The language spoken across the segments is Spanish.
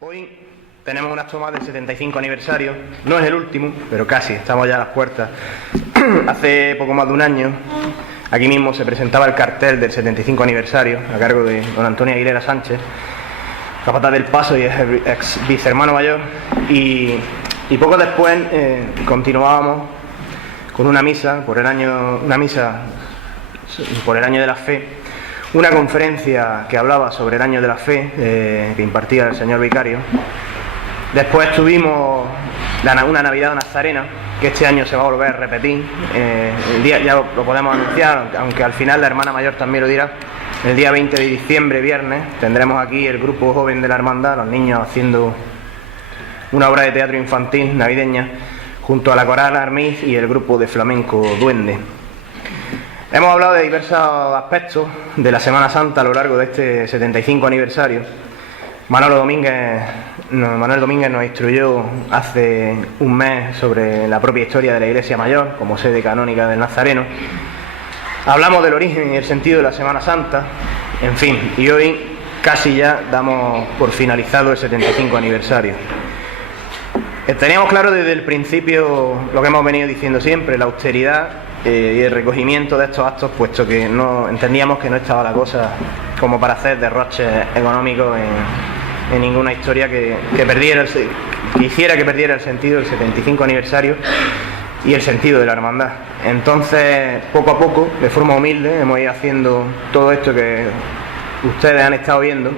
Hoy tenemos un acto más del 75 aniversario, no es el último, pero casi, estamos ya a las puertas. Hace poco más de un año, aquí mismo se presentaba el cartel del 75 aniversario, a cargo de don Antonio Aguilera Sánchez, capataz del Paso y ex vicehermano mayor, y poco después continuábamos con una misa por el año de la fe, una conferencia que hablaba sobre el año de la fe, que impartía el señor vicario. Después tuvimos una Navidad nazarena, que este año se va a volver a repetir. El día, ya lo podemos anunciar, aunque al final la hermana mayor también lo dirá. El día 20 de diciembre, viernes, tendremos aquí el grupo joven de la hermandad, los niños haciendo una obra de teatro infantil navideña, junto a la coral Armiz y el grupo de flamenco Duende. Hemos hablado de diversos aspectos de la Semana Santa a lo largo de este 75 aniversario. Manuel Domínguez nos instruyó hace un mes sobre la propia historia de la Iglesia Mayor como sede canónica del Nazareno. Hablamos del origen y el sentido de la Semana Santa, en fin, y hoy casi ya damos por finalizado el 75 aniversario. Teníamos claro desde el principio lo que hemos venido diciendo siempre, la austeridad y el recogimiento de estos actos, puesto que no entendíamos que no estaba la cosa como para hacer derroches económicos en ninguna historia que hiciera que perdiera el sentido del 75 aniversario y el sentido de la hermandad. Entonces, poco a poco, de forma humilde, hemos ido haciendo todo esto que ustedes han estado viendo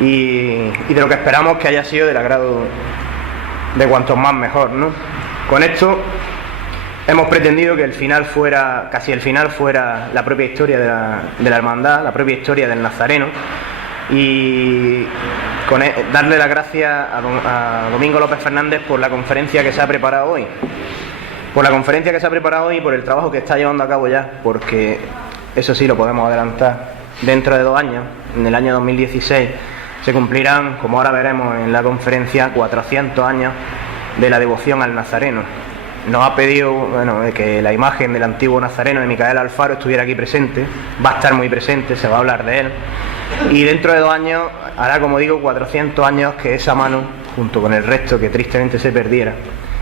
y de lo que esperamos que haya sido del agrado de cuantos más mejor, ¿no? Con esto hemos pretendido que el final fuera la propia historia de la hermandad, la propia historia del Nazareno, y darle las gracias a Domingo López Fernández por la conferencia que se ha preparado hoy. Por la conferencia que se ha preparado hoy y por el trabajo que está llevando a cabo ya, porque eso sí lo podemos adelantar. Dentro de 2 años, en el año 2016, se cumplirán, como ahora veremos en la conferencia, 400 años de la devoción al Nazareno. Nos ha pedido que la imagen del antiguo Nazareno de Micael Alfaro estuviera aquí presente, va a estar muy presente, se va a hablar de él, y dentro de 2 años hará, como digo, 400 años que esa mano, junto con el resto que tristemente se perdiera,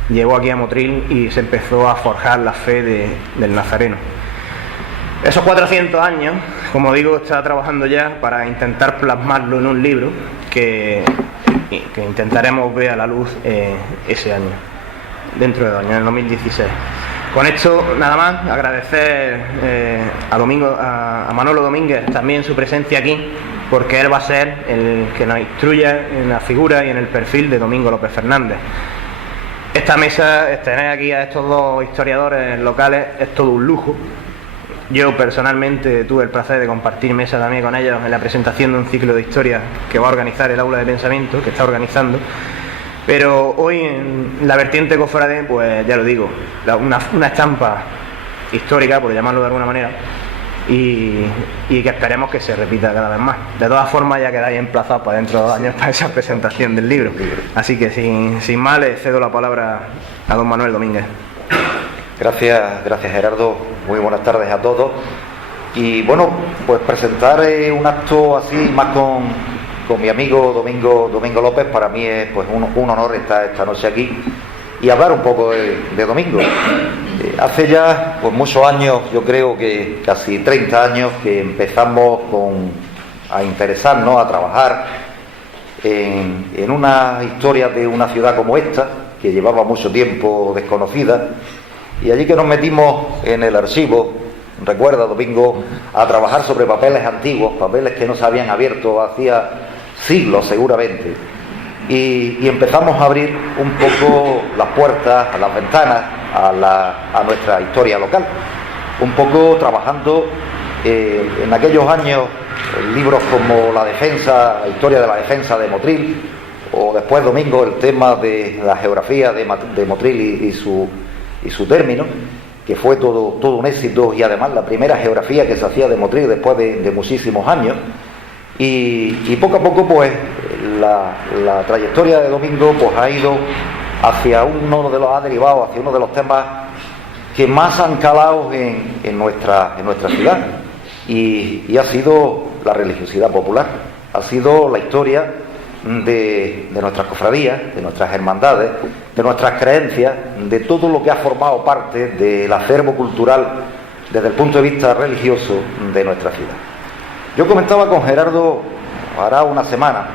llegó aquí a Motril y se empezó a forjar la fe del Nazareno. Esos 400 años, como digo, está trabajando ya para intentar plasmarlo en un libro que intentaremos ver a la luz ese año, dentro de 2 años, en el 2016. Con esto, nada más, agradecer a Manolo Domínguez también su presencia aquí, porque él va a ser el que nos instruya en la figura y en el perfil de Domingo López Fernández. Esta mesa, tener aquí a estos 2 historiadores locales, es todo un lujo. Yo personalmente tuve el placer de compartir mesa también con ellos en la presentación de un ciclo de historia que va a organizar el Aula de Pensamiento, que está organizando. Pero hoy en la vertiente cofrade, pues ya lo digo, una estampa histórica, por llamarlo de alguna manera, y que esperemos que se repita cada vez más. De todas formas, ya quedáis emplazados para dentro de 2 años para esa presentación del libro. Así que sin más, le cedo la palabra a don Manuel Domínguez. Gracias Gerardo, muy buenas tardes a todos. Y bueno, pues presentar un acto así más con mi amigo Domingo López, para mí es pues un honor estar esta noche aquí y hablar un poco de Domingo. Hace ya pues muchos años, yo creo que casi 30 años, que empezamos a interesarnos, a trabajar en una historia de una ciudad como esta, que llevaba mucho tiempo desconocida. Y allí que nos metimos en el archivo, recuerda Domingo, a trabajar sobre papeles antiguos, papeles que no se habían abierto hacía siglos seguramente. Y empezamos a abrir un poco las puertas, a las ventanas, a nuestra historia local. Un poco trabajando en aquellos años libros como La historia de la defensa de Motril, o después Domingo el tema de la geografía de Motril y su término, que fue todo un éxito, y además la primera geografía que se hacía de Motril después de muchísimos años. Y poco a poco pues la trayectoria de Domingo pues ha ido ha derivado hacia uno de los temas que más han calado en nuestra ciudad, y ha sido la religiosidad popular, ha sido la historia de nuestras cofradías, de nuestras hermandades, de nuestras creencias, de todo lo que ha formado parte del acervo cultural desde el punto de vista religioso de nuestra ciudad. Yo comentaba con Gerardo hará una semana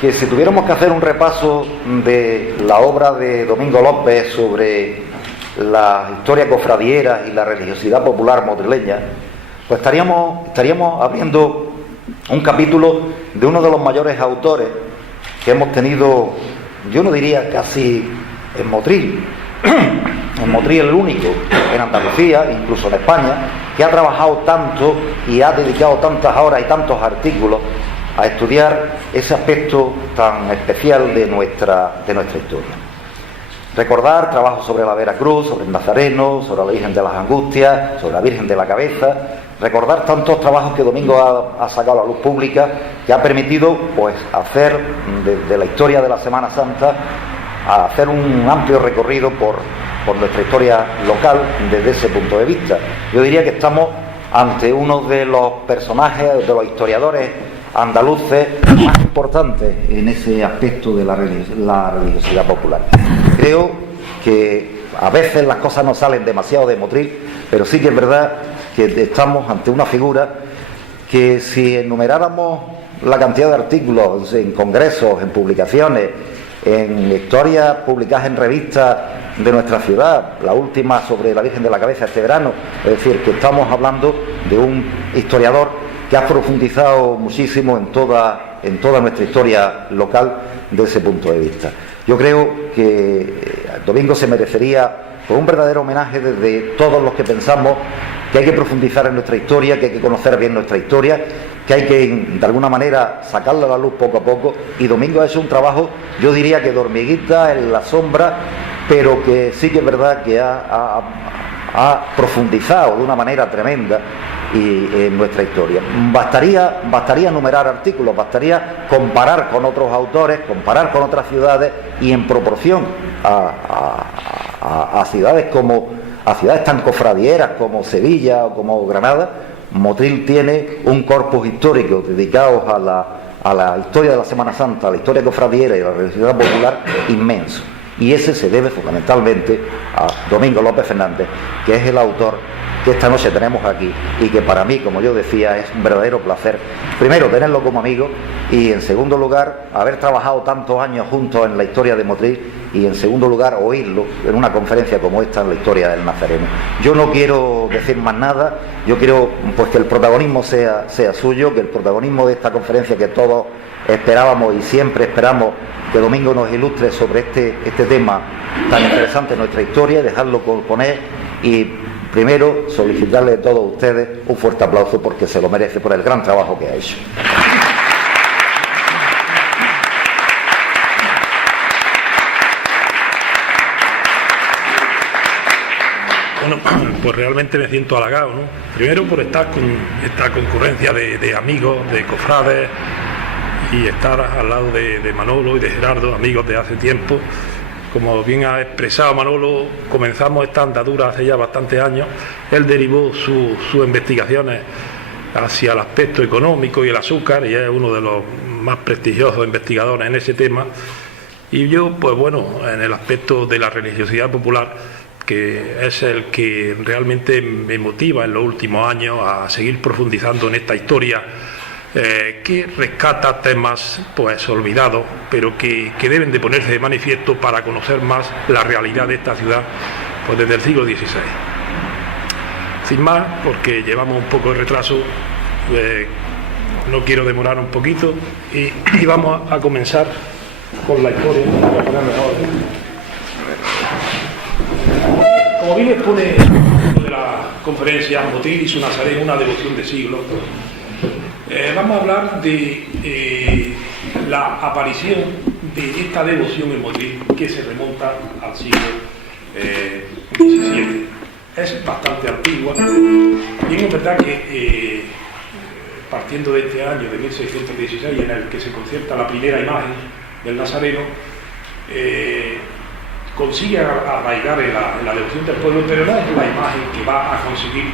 que si tuviéramos que hacer un repaso de la obra de Domingo López sobre la historia cofradiera y la religiosidad popular motrileña, pues estaríamos abriendo un capítulo de uno de los mayores autores que hemos tenido, yo no diría casi en Motril, en Motril el único, en Andalucía, incluso en España, que ha trabajado tanto y ha dedicado tantas horas y tantos artículos a estudiar ese aspecto tan especial de nuestra historia. Recordar trabajos sobre la Veracruz, sobre el Nazareno, sobre la Virgen de las Angustias, sobre la Virgen de la Cabeza. Recordar tantos trabajos que Domingo ha sacado a la luz pública, que ha permitido pues hacer de la historia de la Semana Santa, a hacer un amplio recorrido por nuestra historia local desde ese punto de vista. Yo diría que estamos ante uno de los personajes, de los historiadores andaluces más importantes en ese aspecto de la religiosidad popular. Creo que a veces las cosas no salen demasiado de Motril, pero sí que es verdad que estamos ante una figura que, si enumeráramos la cantidad de artículos en congresos, en publicaciones, en historias publicadas en revistas de nuestra ciudad, la última sobre la Virgen de la Cabeza este verano, es decir, que estamos hablando de un historiador que ha profundizado muchísimo en toda nuestra historia local desde ese punto de vista. Yo creo que Domingo se merecería un verdadero homenaje desde todos los que pensamos que hay que profundizar en nuestra historia, que hay que conocer bien nuestra historia, que hay que de alguna manera sacarla a la luz poco a poco, y Domingo ha hecho un trabajo, yo diría que de hormiguita en la sombra, pero que sí que es verdad que ha profundizado de una manera tremenda en nuestra historia. Bastaría enumerar artículos, bastaría comparar con otros autores, comparar con otras ciudades, y en proporción a ciudades tan cofradieras como Sevilla o como Granada, Motril tiene un corpus histórico dedicado a la historia de la Semana Santa, a la historia cofradiera y a la religiosidad popular inmenso. Y ese se debe fundamentalmente a Domingo López Fernández, que es el autor que esta noche tenemos aquí, y que para mí, como yo decía, es un verdadero placer, primero, tenerlo como amigo, y en segundo lugar, haber trabajado tantos años juntos en la historia de Motril, y en segundo lugar, oírlo en una conferencia como esta en la historia del Nazareno. Yo no quiero decir más nada, yo quiero pues que el protagonismo sea suyo, que el protagonismo de esta conferencia que todos esperábamos y siempre esperamos que Domingo nos ilustre sobre este tema tan interesante en nuestra historia, y dejarlo poner, y primero solicitarle a todos ustedes un fuerte aplauso, porque se lo merece por el gran trabajo que ha hecho. Bueno, pues realmente me siento halagado, ¿no? Primero por estar con esta concurrencia de amigos, de cofrades, y estar al lado de Manolo y de Gerardo, amigos de hace tiempo. Como bien ha expresado Manolo, comenzamos esta andadura hace ya bastantes años. Él derivó sus investigaciones hacia el aspecto económico y el azúcar, y es uno de los más prestigiosos investigadores en ese tema. Y yo, pues bueno, en el aspecto de la religiosidad popular, que es el que realmente me motiva en los últimos años a seguir profundizando en esta historia, que rescata temas pues olvidados, pero que deben de ponerse de manifiesto para conocer más la realidad de esta ciudad pues desde el siglo XVI. Sin más, porque llevamos un poco de retraso, no quiero demorar un poquito, y vamos a comenzar con la historia. Como bien expone de la conferencia Motril y su Nazareno, una devoción de siglos, vamos a hablar de la aparición de esta devoción en Motril, que se remonta al siglo XVII. Es bastante antigua, y es verdad que partiendo de este año de 1616, en el que se concierta la primera imagen del Nazareno, consigue arraigar en la devoción del pueblo, pero no es la imagen que va a conseguir,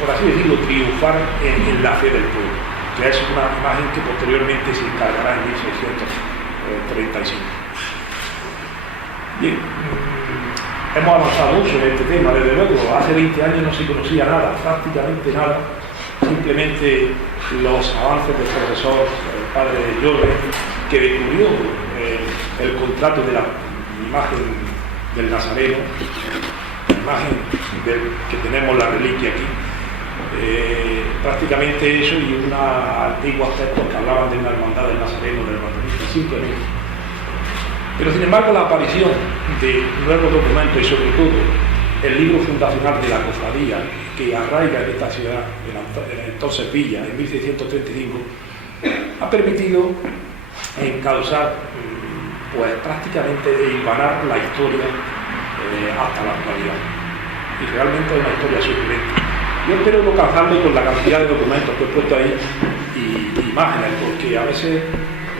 por así decirlo, triunfar en la fe del pueblo, que es una imagen que posteriormente se encargará en 1635. Bien, hemos avanzado mucho en este tema, desde luego. Hace 20 años no se conocía nada, prácticamente nada, simplemente los avances del profesor, el padre Llore, que descubrió el contrato de la imagen del Nazareno, la imagen que tenemos la reliquia aquí, prácticamente eso y unos antiguos textos que hablaban de una hermandad del Nazareno, del Evangelista, simplemente. Pero sin embargo la aparición de nuevos documentos y sobre todo el libro fundacional de la cofradía que arraiga en esta ciudad, en entonces Villa, en 1635, ha permitido encauzar pues prácticamente hilvanar la historia hasta la actualidad, y realmente es una historia sorprendente. Yo espero no cansarme con la cantidad de documentos que he puesto ahí y imágenes, porque a veces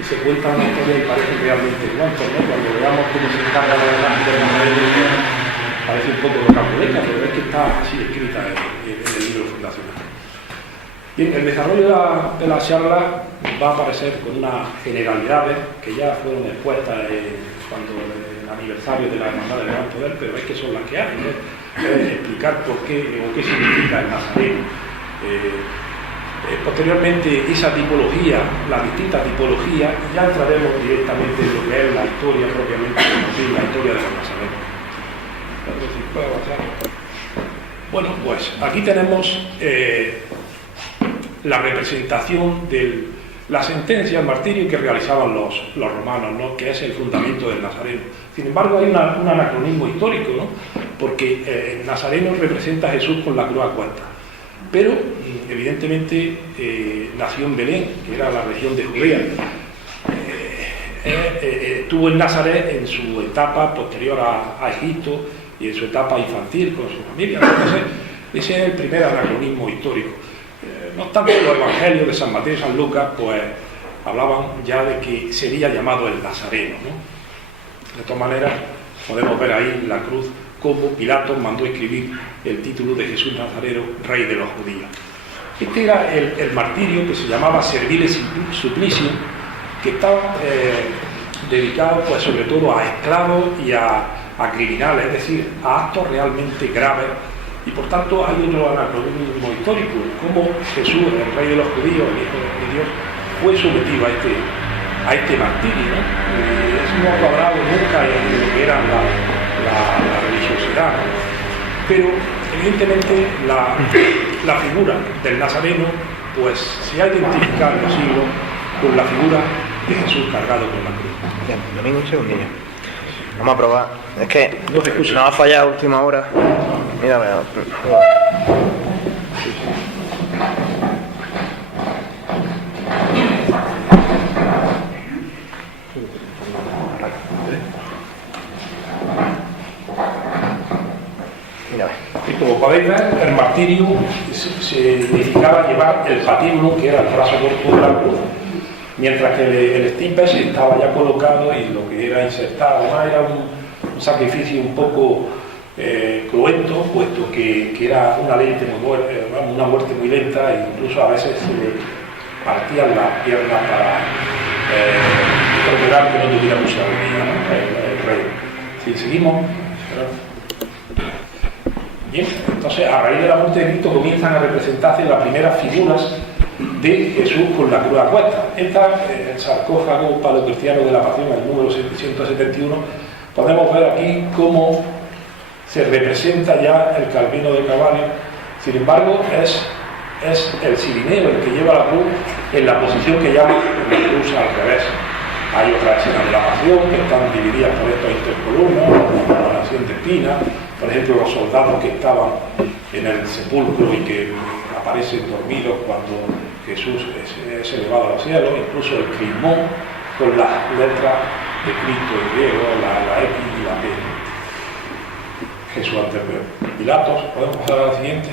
se cuenta una historia y parece realmente cuento, ¿no? Cuando veamos cómo se encarga la imagen, parece un poco rocambolesca, pero es que está así escrita en el libro fundacional. Bien, el desarrollo de la charla va a aparecer con unas generalidades que ya fueron expuestas cuando el aniversario de la Hermandad del Gran Poder, pero es que son las que hay, ¿no? Es explicar por qué o qué significa el Nazareno. Posteriormente esa tipología, las distintas tipologías, y ya entraremos directamente en lo que es la historia propiamente, la historia de los Nazarenos. Bueno, pues aquí tenemos la representación de la sentencia, el martirio que realizaban los romanos, ¿no? Que es el fundamento del Nazareno. Sin embargo, hay un anacronismo histórico, ¿no? Porque el Nazareno representa a Jesús con la cruz a cuestas, pero evidentemente nació en Belén, que era la región de Judea. Estuvo en Nazaret en su etapa posterior a Egipto y en su etapa infantil con su familia. Entonces, ese es el primer anacronismo histórico. No obstante, los evangelios de San Mateo y San Lucas pues hablaban ya de que sería llamado el Nazareno, ¿no? De todas maneras, podemos ver ahí la cruz como Pilato mandó escribir el título de Jesús Nazareno, Rey de los Judíos. Este era el martirio que se llamaba Servile Supplicio, que estaba dedicado pues sobre todo a esclavos y a criminales, es decir, a actos realmente graves. Y por tanto hay otro anacronismo histórico, como Jesús, el Rey de los Judíos, el Hijo de Dios, fue sometido a este martirio, ¿no? Eso no ha cuadrado nunca en lo que era la religiosidad, ¿no? Pero evidentemente la figura del Nazareno pues se ha identificado en los siglos con la figura de Jesús cargado con la cruz. Bien, Domingo, un segundillo. Vamos a probar. Es que nos ha fallado a última hora. Mira, mira. Y como podéis ver, el martirio significaba llevar el patíbulo, que era el brazo corto de la cruz, mientras que el stipes estaba ya colocado y lo que era insertado. Además era un sacrificio un poco cruento, puesto que era una muerte muy lenta e incluso a veces se le partían las piernas para procurar que no tuviera mucha agonía, ¿no? el rey. Si seguimos. Bien, entonces a raíz de la muerte de Cristo comienzan a representarse las primeras figuras de Jesús con la cruz a cuestas. Esta, el sarcófago paleocristiano de la Pasión, el número 771, podemos ver aquí cómo se representa ya el Calvino del Calvario. Sin embargo, es el cirineo el que lleva la cruz en la posición que llama la cruz al revés. Hay otras escenas de la Pasión que están divididas por estos intercolumnos, la oración de espina, por ejemplo, los soldados que estaban en el sepulcro y que aparecen dormidos cuando Jesús es elevado a los cielos, incluso el crismón con las letras de Cristo en griego, la X y la P. Jesús ante Pilatos, podemos pasar a la siguiente.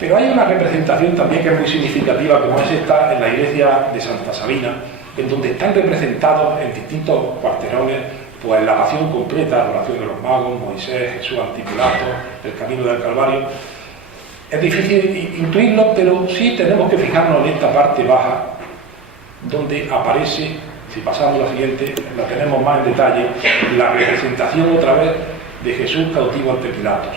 Pero hay una representación también que es muy significativa, como es esta en la iglesia de Santa Sabina, en donde están representados en distintos cuarterones pues la pasión completa, la oración de los magos, Moisés, Jesús ante Pilatos, el camino del Calvario. Es difícil intuirlo, pero sí tenemos que fijarnos en esta parte baja, donde aparece, si pasamos a la siguiente, la tenemos más en detalle, la representación otra vez de Jesús cautivo ante Pilatos.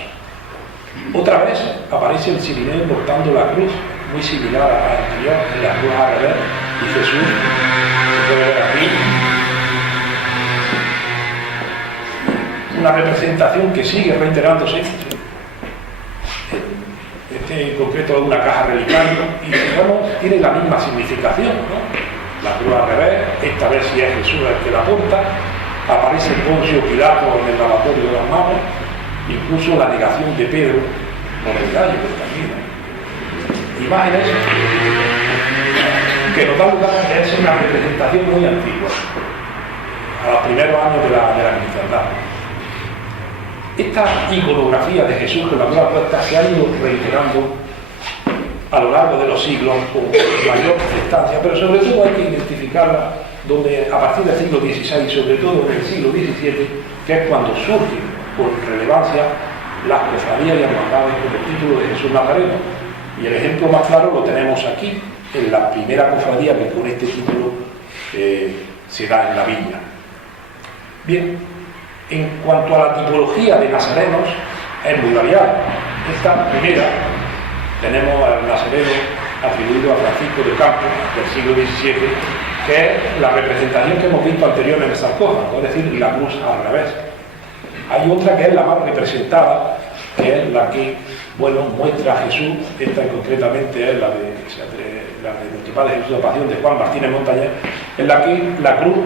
Otra vez aparece el cirineo portando la cruz, muy similar a la anterior, la cruz al revés, y Jesús, se puede ver aquí, una representación que sigue reiterándose. Este en concreto es una caja relicaria y digamos, tiene la misma significación, ¿no? La cruz al revés, esta vez sí es Jesús el que la porta, aparece Poncio Pilato en el lavatorio de las manos, incluso la negación de Pedro por el gallo que está aquí, ¿no? Imágenes que nos dan lugar a es una representación muy antigua, a los primeros años de la cristiandad. Esta iconografía de Jesús con la cruz puesta se ha ido reiterando a lo largo de los siglos con mayor distancia, pero sobre todo hay que identificarla donde a partir del siglo XVI, sobre todo en el siglo XVII, que es cuando surgen con relevancia las cofradías y hermandades con el título de Jesús Nazareno. Y el ejemplo más claro lo tenemos aquí, en la primera cofradía que con este título se da en la villa. Bien, en cuanto a la tipología de nazarenos, es muy variada. Esta primera, tenemos al nazareno atribuido a Francisco de Campos, del siglo XVII, que es la representación que hemos visto anterior en el sarcófago, es decir, la cruz al revés. Hay otra que es la más representada, que es la que, bueno, muestra a Jesús. Esta concretamente es la de nuestro Padre Jesús de la Pasión de Juan Martínez Montañés, en la que la cruz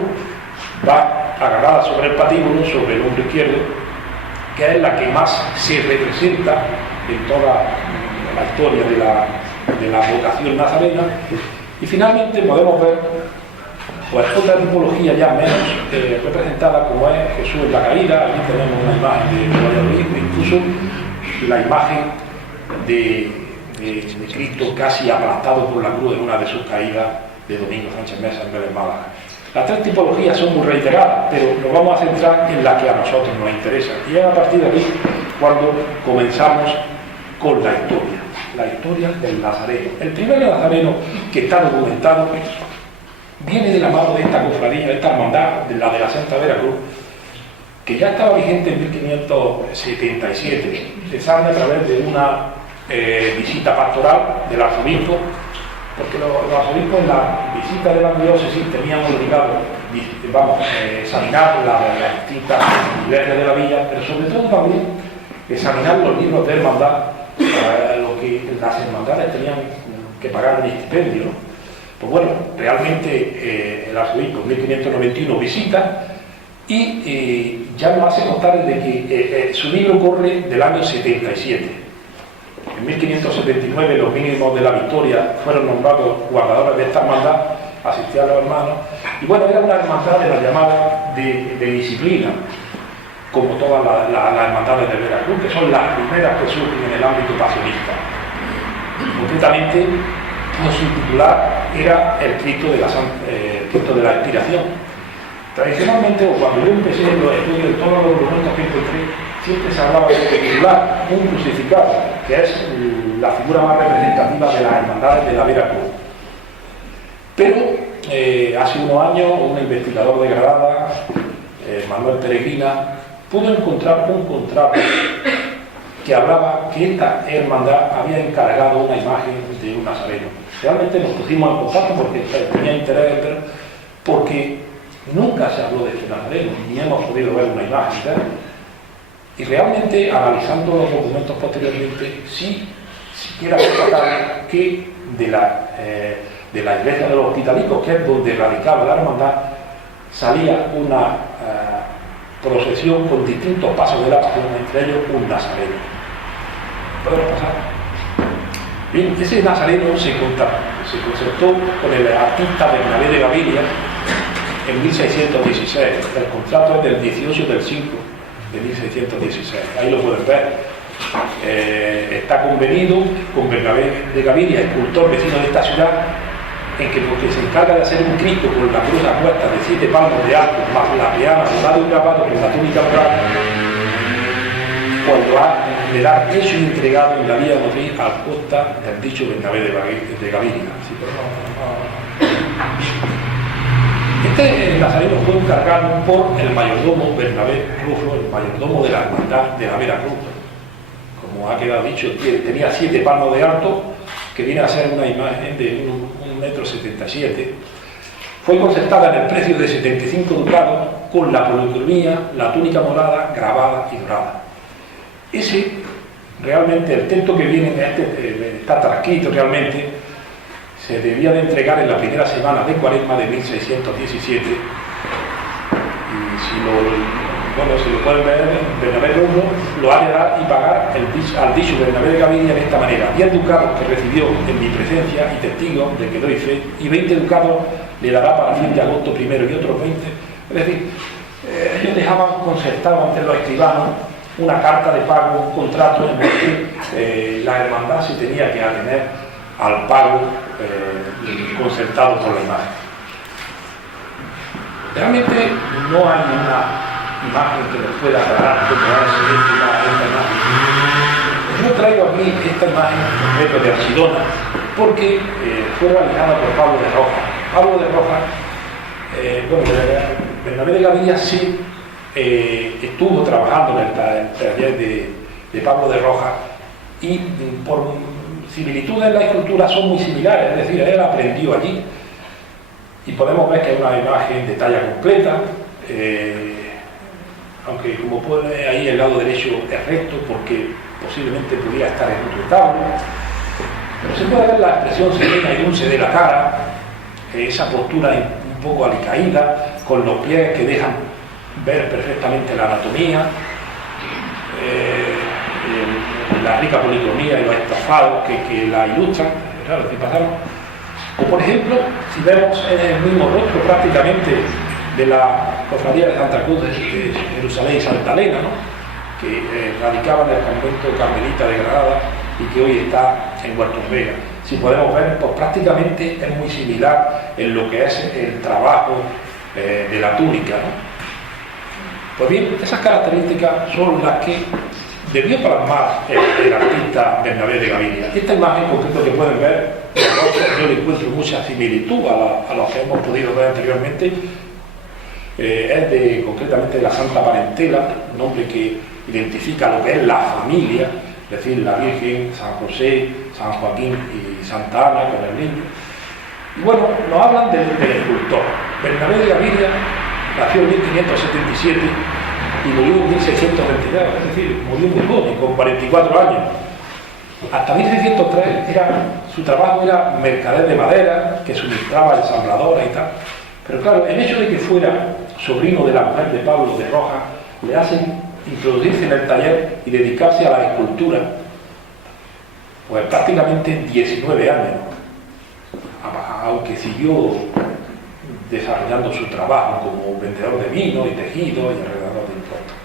va agarrada sobre el patíbulo, sobre el hombro izquierdo, que es la que más se representa en toda la historia de la vocación nazarena. Y finalmente podemos ver pues otra tipología ya menos representada, como es Jesús en la caída. Aquí tenemos una imagen de Valladolid, incluso la imagen de Cristo casi aplastado por la cruz en una de sus caídas de Domingo Sánchez Mesa en Vélez Málaga. Las tres tipologías son muy reiteradas, pero nos vamos a centrar en la que a nosotros nos interesa. Y es a partir de aquí cuando comenzamos con la historia del Nazareno. El primer Nazareno que está documentado viene de la mano de esta cofradía, de esta hermandad, de la Santa Veracruz, que ya estaba vigente en 1577. Se sabe a través de una visita pastoral del arzobispo, porque los arzobispos en la visita de la diócesis tenían obligado examinar las distintas iglesias de la villa, pero sobre todo también examinar los libros de hermandad, lo que las hermandades tenían que pagar el estipendio, ¿no? Pues bueno, realmente el arzobispo en 1591 visita y ya nos hace constar de que su libro corre del año 77. En 1579 los mínimos de la Victoria fueron nombrados guardadores de esta hermandad, asistían a los hermanos, y bueno, era una hermandad de la llamada de disciplina, como todas las hermandades de Veracruz, que son las primeras que surgen en el ámbito pasionista. Concretamente, su titular era el Cristo de la Expiración. Tradicionalmente, o cuando yo empecé los estudios de todos los documentos que encontré, siempre se hablaba de titular un crucificado, que es la figura más representativa de las hermandades de la Veracruz. Pero hace unos años un investigador de Granada, Manuel Peregrina, pudo encontrar un contrato que hablaba que esta hermandad había encargado una imagen de un nazareno. Realmente nos pusimos en contacto porque tenía interés, porque nunca se habló de este nazareno, ni hemos podido ver una imagen de él. Y realmente, analizando los documentos posteriormente, sí quiera constatar que de la iglesia de los Hospitalicos, que es donde radicaba la hermandad, salía una procesión con distintos pasos de la pasión, entre ellos un nazareno. ¿Podemos pasar? Bien, ese nazareno se concertó con el artista Bernabé de Gaviria en 1616. El contrato es del 18 del 5 de 1616. Ahí lo pueden ver. Está convenido con Bernabé de Gaviria, escultor vecino de esta ciudad, en que porque se encarga de hacer un Cristo con la cruz apuesta de 7 palmos de alto, más la peana, bordado y grabado con la túnica morada, cuando ha general hecho y entregado en la vía de Madrid a costa del dicho Bernabé de Gaviria. Este nazareno fue encargado por el mayordomo Bernabé Rufo, el mayordomo de la hermandad de la Veracruz. Como ha quedado dicho, tenía 7 palmos de alto, que viene a ser una imagen de 1,77 m. Fue concertada en el precio de 75 ducados con la policromía, la túnica morada, grabada y dorada. Ese, realmente, el texto que viene está transcrito realmente, se debía de entregar en la primera semana de Cuaresma de 1617. Y si lo pueden ver, Bernabé Rufo lo ha de dar y pagar al dicho Bernabé de Gaviria de esta manera: 10 ducados que recibió en mi presencia y testigo de que doy fe, y 20 ducados le dará para el fin de agosto primero y otros 20. Es decir, ellos dejaban concertado ante los escribanos una carta de pago, un contrato en el que la hermandad se tenía que atener al pago concertado por la imagen. Realmente no hay una imagen que nos pueda aclarar cómo es esta imagen. Yo traigo aquí esta imagen en concreto de Archidona porque fue realizada por Pablo de Roja. Pablo de Roja, Bernabé de Gaviria sí estuvo trabajando en el taller de Pablo de Roja, y por similitudes en la escultura son muy similares, es decir, él aprendió allí, y podemos ver que es una imagen de talla completa, aunque como puede ver ahí el lado derecho es recto porque posiblemente podría estar en otro estado, pero se puede ver la expresión serena y dulce de la cara, esa postura un poco alicaída, con los pies que dejan ver perfectamente la anatomía, la rica policromía y los estafados que la ilustran, claro, si pasamos. O por ejemplo, si vemos el mismo rostro prácticamente de la cofradía de Santa Cruz de Jerusalén y Santa Elena, ¿no?, que radicaba en el convento carmelita de Granada y que hoy está en Huertos Vega. Si podemos ver, pues prácticamente es muy similar en lo que es el trabajo de la túnica, ¿no? Pues bien, esas características son las que debió plasmar el artista Bernabé de Gaviria. Esta imagen, por ejemplo, que pueden ver, yo le encuentro mucha similitud a lo que hemos podido ver anteriormente. Es concretamente de la Santa Parentela, nombre que identifica lo que es la familia, es decir, la Virgen, San José, San Joaquín y Santa Ana con el niño. Y bueno, nos hablan del escultor. Bernabé de Gaviria nació en 1577 y murió en 1622, es decir, murió muy joven, con 44 años. Hasta 1603 su trabajo era mercader de madera, que suministraba ensambladoras y tal. Pero claro, el hecho de que fuera sobrino de la mujer de Pablo de Roja le hacen introducirse en el taller y dedicarse a la escultura, pues prácticamente 19 años, aunque siguió desarrollando su trabajo como vendedor de vino y tejido y arreglador de impuestos.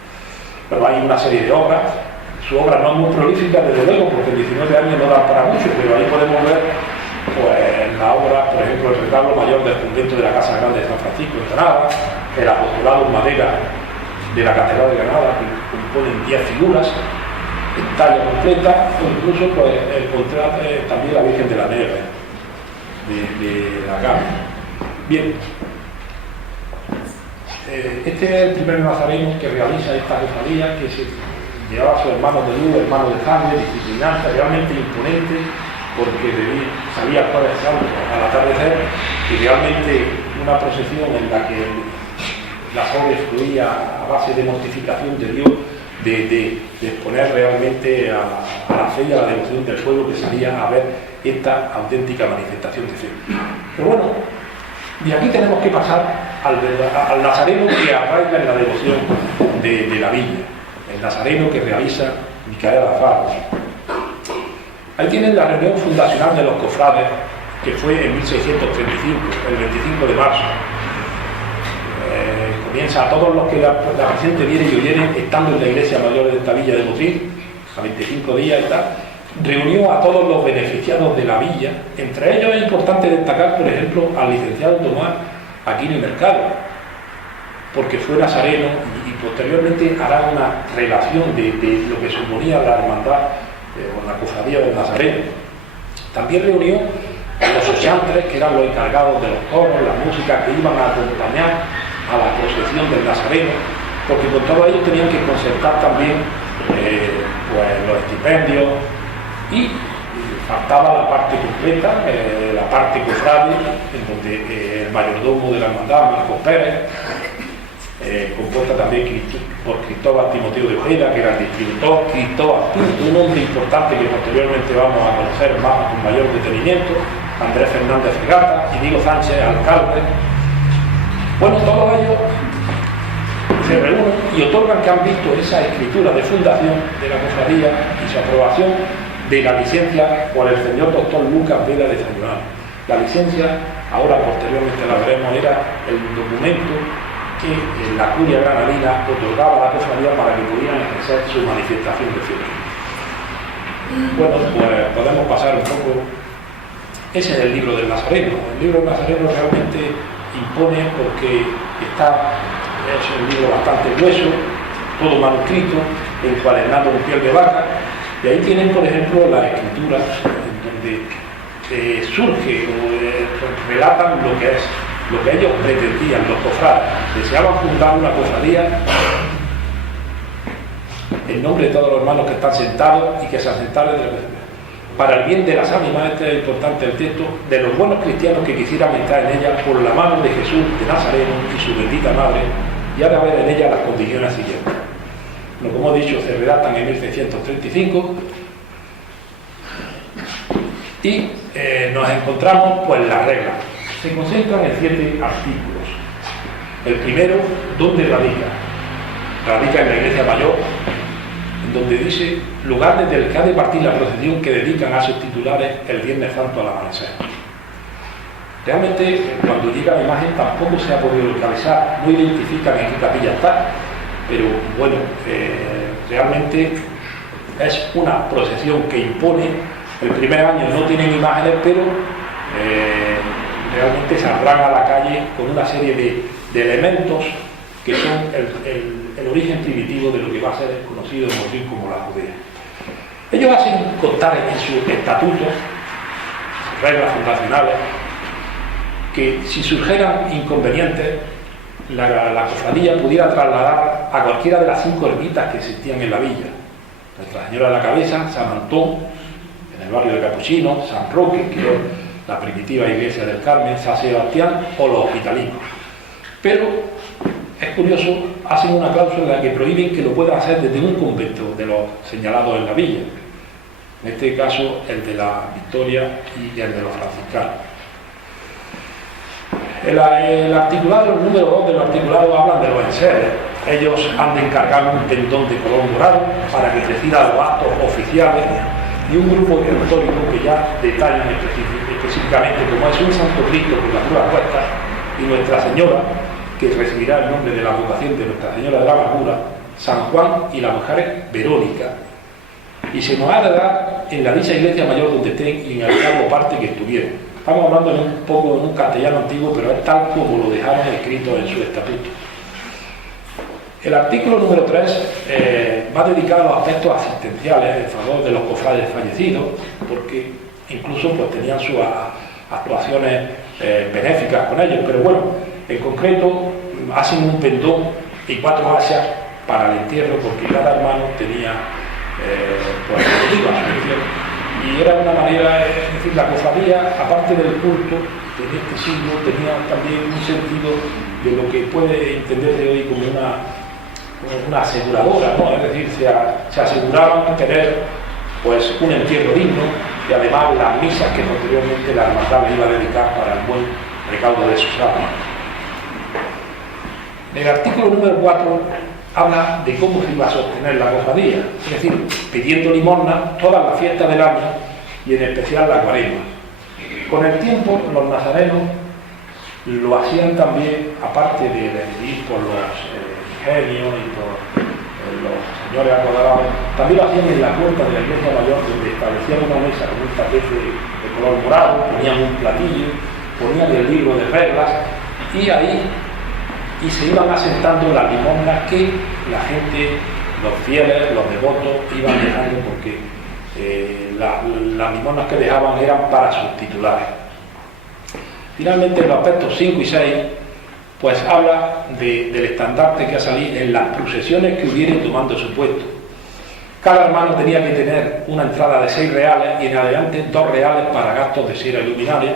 Pero hay una serie de obras, su obra no es muy prolífica desde luego, porque 19 años no da para mucho, pero ahí podemos ver pues la obra, por ejemplo, el retablo mayor del convento de la Casa Grande de San Francisco en Granada, el apostolado en madera de la Catedral de Granada, que componen 10 figuras en talla completa, o incluso pues, encontrar también la Virgen de la Nieve de la Gama. Bien, este es el primer nazareno que realiza esta cofradía, que se llevaba a sus hermanos de luz, hermanos de sangre, disciplinante, realmente imponente, porque salía a Jueves Santo al atardecer, y realmente una procesión en la que la sangre fluía a base de mortificación de Dios, de exponer realmente a la fe y a la devoción del pueblo que salía a ver esta auténtica manifestación de fe. Pero bueno, de aquí tenemos que pasar al nazareno que arraiga en la devoción de la villa, el nazareno que realiza Micael Alfaro. Ahí tienen la reunión fundacional de los cofrades, que fue en 1635, el 25 de marzo. Comienza a todos los que la gente viene y oyere, estando en la iglesia mayor de esta villa de Motril, a 25 días y tal, reunió a todos los beneficiados de la villa. Entre ellos es importante destacar, por ejemplo, al licenciado Tomás Aquino y Mercado, porque fue nazareno y posteriormente hará una relación de lo que suponía la hermandad o la cofradía del Nazareno. También reunió a los ochantres, que eran los encargados de los coros, la música, que iban a acompañar a la procesión del Nazareno, porque con todo ello tenían que concertar también pues, los estipendios, y faltaba la parte completa, la parte cofrade, en donde el mayordomo de la hermandad, Marcos Pérez, compuesta también por Cristóbal Timoteo de Ojeda, que era el distribuidor, Cristóbal Pinto, un hombre importante que posteriormente vamos a conocer más con mayor detenimiento, Andrés Fernández Fregata, y Diego Sánchez, alcalde. Bueno, todos ellos se reúnen y otorgan que han visto esa escritura de fundación de la cofradía y su aprobación de la licencia por el señor doctor Lucas Vela de Sayonara. La licencia, ahora posteriormente la veremos, era el documento que la curia granadina otorgaba a la cofradía para que pudieran ejercer su manifestación de fe. Bueno, pues podemos pasar un poco. Ese es el libro del Nazareno. El libro del Nazareno realmente impone porque es un libro bastante grueso, todo manuscrito, encuadernado en piel de vaca, y ahí tienen, por ejemplo, las escrituras en donde surge o relatan lo que ellos pretendían, los cofrades. Deseaban fundar una cofradía en nombre de todos los hermanos que están sentados y que se asentaron para el bien de las ánimas, este es importante el texto, de los buenos cristianos que quisieran entrar en ella por la mano de Jesús de Nazareno y su bendita madre, y ha de haber en ella las condiciones siguientes. Bueno, como he dicho, se redactan en 1635 y nos encontramos pues las reglas. Se concentran en 7 artículos. El primero, ¿dónde radica? Radica en la iglesia mayor, en donde dice lugar desde el que ha de partir la procesión que dedican a sus titulares el Viernes Santo al amanecer. Realmente, cuando llega la imagen tampoco se ha podido localizar, no identifican en qué capilla está, pero bueno, realmente es una procesión que impone. El primer año no tienen imágenes, pero realmente saldrán a la calle con una serie de elementos que son el origen primitivo de lo que va a ser conocido en Motril como la Judea. Ellos hacen constar en sus estatutos, sus reglas fundacionales, que si surgieran inconvenientes, la cofradía pudiera trasladar a cualquiera de las 5 ermitas que existían en la villa. Nuestra Señora de la Cabeza, San Antón, en el barrio de Capuchino, San Roque, que es la primitiva iglesia del Carmen, San Sebastián o los hospitalinos. Pero es curioso, hacen una cláusula en la que prohíben que lo puedan hacer desde un convento de los señalados en la villa. En este caso, el de la Victoria y el de los franciscanos. El articulado, el número 2 del articulado, hablan de los enseres. Ellos han de encargar un pendón de color dorado para que presida los actos oficiales y un grupo histórico que ya detallan específicamente cómo es un Santo Cristo con las duras puestas y Nuestra Señora, que recibirá el nombre de la vocación de Nuestra Señora de la Amargura, San Juan y la mujer Verónica. Y se nos ha de dar en la dicha iglesia mayor donde estén y en el cabo parte que estuvieron. Estamos hablando en un castellano antiguo, pero es tal como lo dejaron escrito en su estatuto. El artículo número 3 va dedicado a los aspectos asistenciales en favor de los cofrades fallecidos, porque incluso pues, tenían sus actuaciones benéficas con ellos, pero bueno, en concreto hacen un pendón y 4 asas para el entierro, porque cada hermano tenía pues, su entierro. Y era una manera, es decir, la cofradía, aparte del culto, en este siglo tenía también un sentido de lo que puede entenderse hoy como una aseguradora, ¿no? Es decir, se aseguraban tener pues, un entierro digno y además las misas que posteriormente la hermandad le iba a dedicar para el buen recaudo de sus almas. El artículo número 4 habla de cómo se iba a sostener la cofradía, es decir, pidiendo limosna todas las fiestas del año y en especial la cuaresma. Con el tiempo, los nazarenos lo hacían también, aparte de decidir por los ingenios y por los señores apoderados, también lo hacían en la puerta de la iglesia mayor, donde establecían una mesa con un tapete de color morado, ponían un platillo, ponían el libro de reglas y ahí y se iban asentando las limosnas que la gente, los fieles, los devotos, iban dejando, porque las limosnas que dejaban eran para sus titulares. Finalmente, en los aspectos 5 y 6, pues habla del estandarte que ha salido en las procesiones que hubieran tomando su puesto. Cada hermano tenía que tener una entrada de 6 reales y en adelante 2 reales para gastos de cera y luminaria.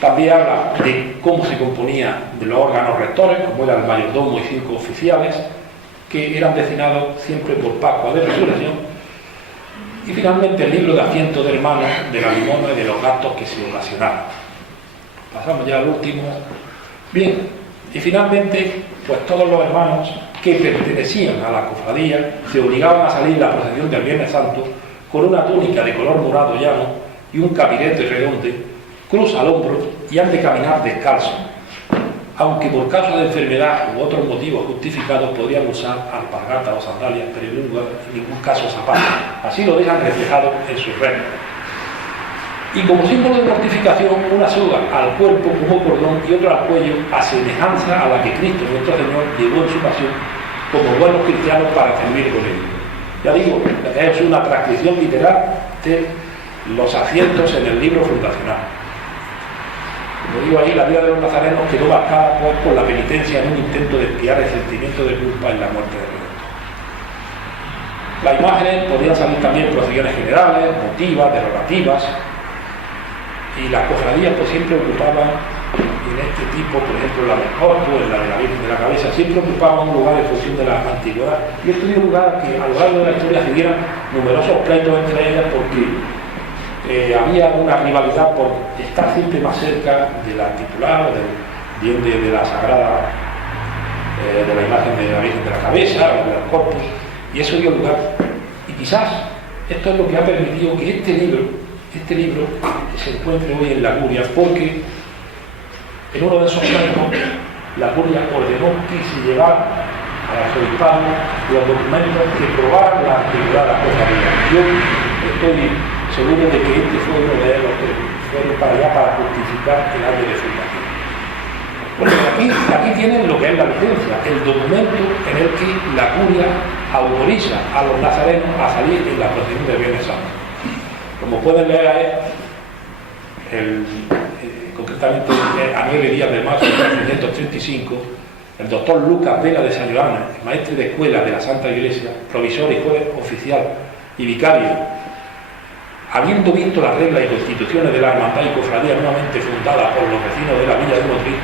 También habla de cómo se componía de los órganos rectores, como era el mayordomo y 5 oficiales, que eran destinados siempre por Pascua de Resurrección. Y finalmente el libro de asientos de hermanos, de la limosna y de los gastos que se ocasionaron. Pasamos ya al último. Bien, y finalmente, pues todos los hermanos que pertenecían a la cofradía se obligaban a salir la procesión del Viernes Santo con una túnica de color morado llano y un capirete redondo, cruz al hombro, y han de caminar descalzos, aunque por causa de enfermedad u otros motivos justificados podrían usar alpargatas o sandalias, pero en ningún caso zapatos. Así lo dejan reflejado en sus reglas. Y como símbolo de mortificación, una soga al cuerpo como cordón y otra al cuello, a semejanza a la que Cristo nuestro Señor llevó en su pasión como buenos cristianos para servir con él. Ya digo, es una transcripción literal de los asientos en el libro fundacional. Como digo ahí, la vida de los nazarenos quedó marcada por la penitencia en un intento de expiar el sentimiento de culpa en la muerte de Cristo. Las imágenes podían salir también procesiones generales, motivas, derogativas, y las cofradías pues siempre ocupaban, en este tipo, por ejemplo la del Corpus, en la de la Virgen de la Cabeza, siempre ocupaban un lugar en función de la antigüedad. Y esto dio lugar a que a lo largo de la historia se dieran numerosos pleitos entre ellas, porque había una rivalidad por estar siempre más cerca de la titular, de la sagrada, de la imagen de la Virgen de la Cabeza, o del Corpus, y eso dio lugar. Y quizás esto es lo que ha permitido que este libro se encuentre hoy en la Curia, porque en uno de esos casos la Curia ordenó que se llevara al arzobispado los documentos que probaran la antigüedad de la cofradía. Yo estoy seguro de que este fue uno de ellos que fueron para allá para justificar el año de fundación. Bueno, aquí tienen lo que es la licencia, el documento en el que la Curia autoriza a los nazarenos a salir en la procesión del Viernes Santo. Como pueden leer ahí, concretamente a 9 días de marzo de 1935, el doctor Lucas Vela de Sayolana, maestre de escuela de la Santa Iglesia, provisor y juez oficial y vicario, habiendo visto las reglas y constituciones de la hermandad y cofradía nuevamente fundada por los vecinos de la Villa de Motril,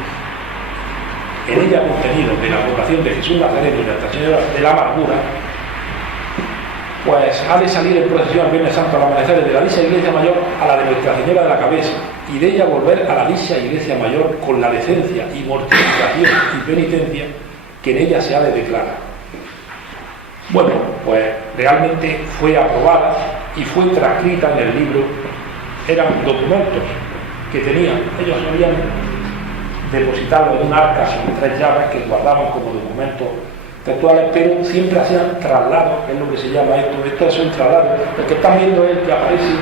en ella contenido de la vocación de Jesús Nazareno y Nuestra Señora de la Amargura, pues ha de salir en procesión al Viernes Santo al amanecer de la dicha Iglesia Mayor a la de Nuestra Señora de la Cabeza, y de ella volver a la dicha Iglesia Mayor con la decencia y mortificación y penitencia que en ella se ha de declarar. Bueno, pues realmente fue aprobada y fue transcrita en el libro. Eran documentos que tenían, ellos solían depositarlo en un arca sobre 3 llaves que guardaban como documentos textuales, pero siempre hacían traslados, que es lo que se llama esto es un traslado. El que están viendo es el que aparece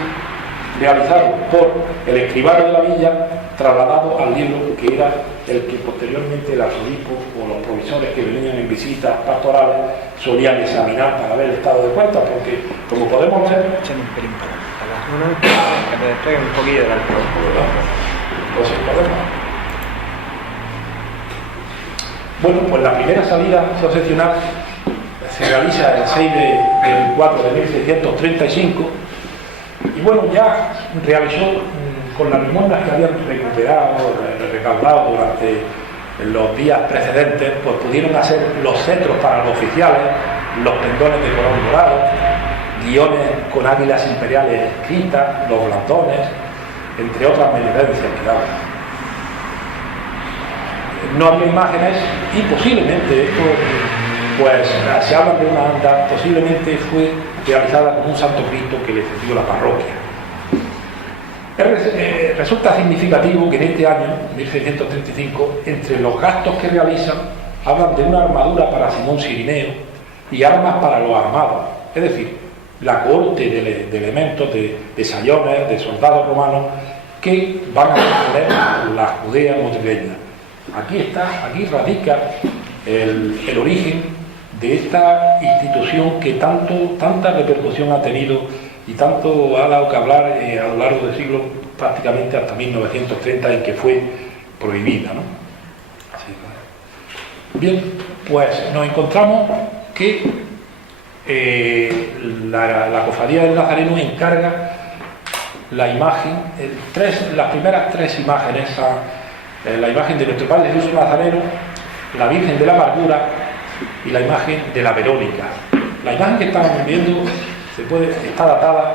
realizado por el escribano de la villa, trasladado al libro, que era el que posteriormente el arzobispo o los provisores que venían en visitas pastorales solían examinar para ver el estado de cuentas, porque como podemos ver, que me despegue un poquillo del alcohol. Pues podemos. Bueno, pues la primera salida procesional se realiza el 6 del 4 de 1635, y bueno, ya realizó con las limosnas que habían recaudado durante los días precedentes, pues pudieron hacer los cetros para los oficiales, los pendones de color dorado, guiones con águilas imperiales escritas, los blandones, entre otras beneficencias que daban. No había imágenes y posiblemente esto, pues se habla de una anda, posiblemente fue realizada con un Santo Cristo que le cedió la parroquia. Resulta significativo que en este año, 1635, entre los gastos que realizan, hablan de una armadura para Simón Cirineo y armas para los armados, es decir, la cohorte de elementos, de sayones, de soldados romanos que van a componer la Judea motrileña. Aquí radica el origen de esta institución que tanta repercusión ha tenido y tanto ha dado que hablar a lo largo del siglo, prácticamente hasta 1930, en que fue prohibida, ¿no? Así. Bien, pues nos encontramos que la Cofradía del Nazareno encarga la imagen, las primeras tres imágenes, la imagen de nuestro Padre Jesús Nazareno, la Virgen de la Amargura y la imagen de la Verónica. La imagen que estamos viendo está datada,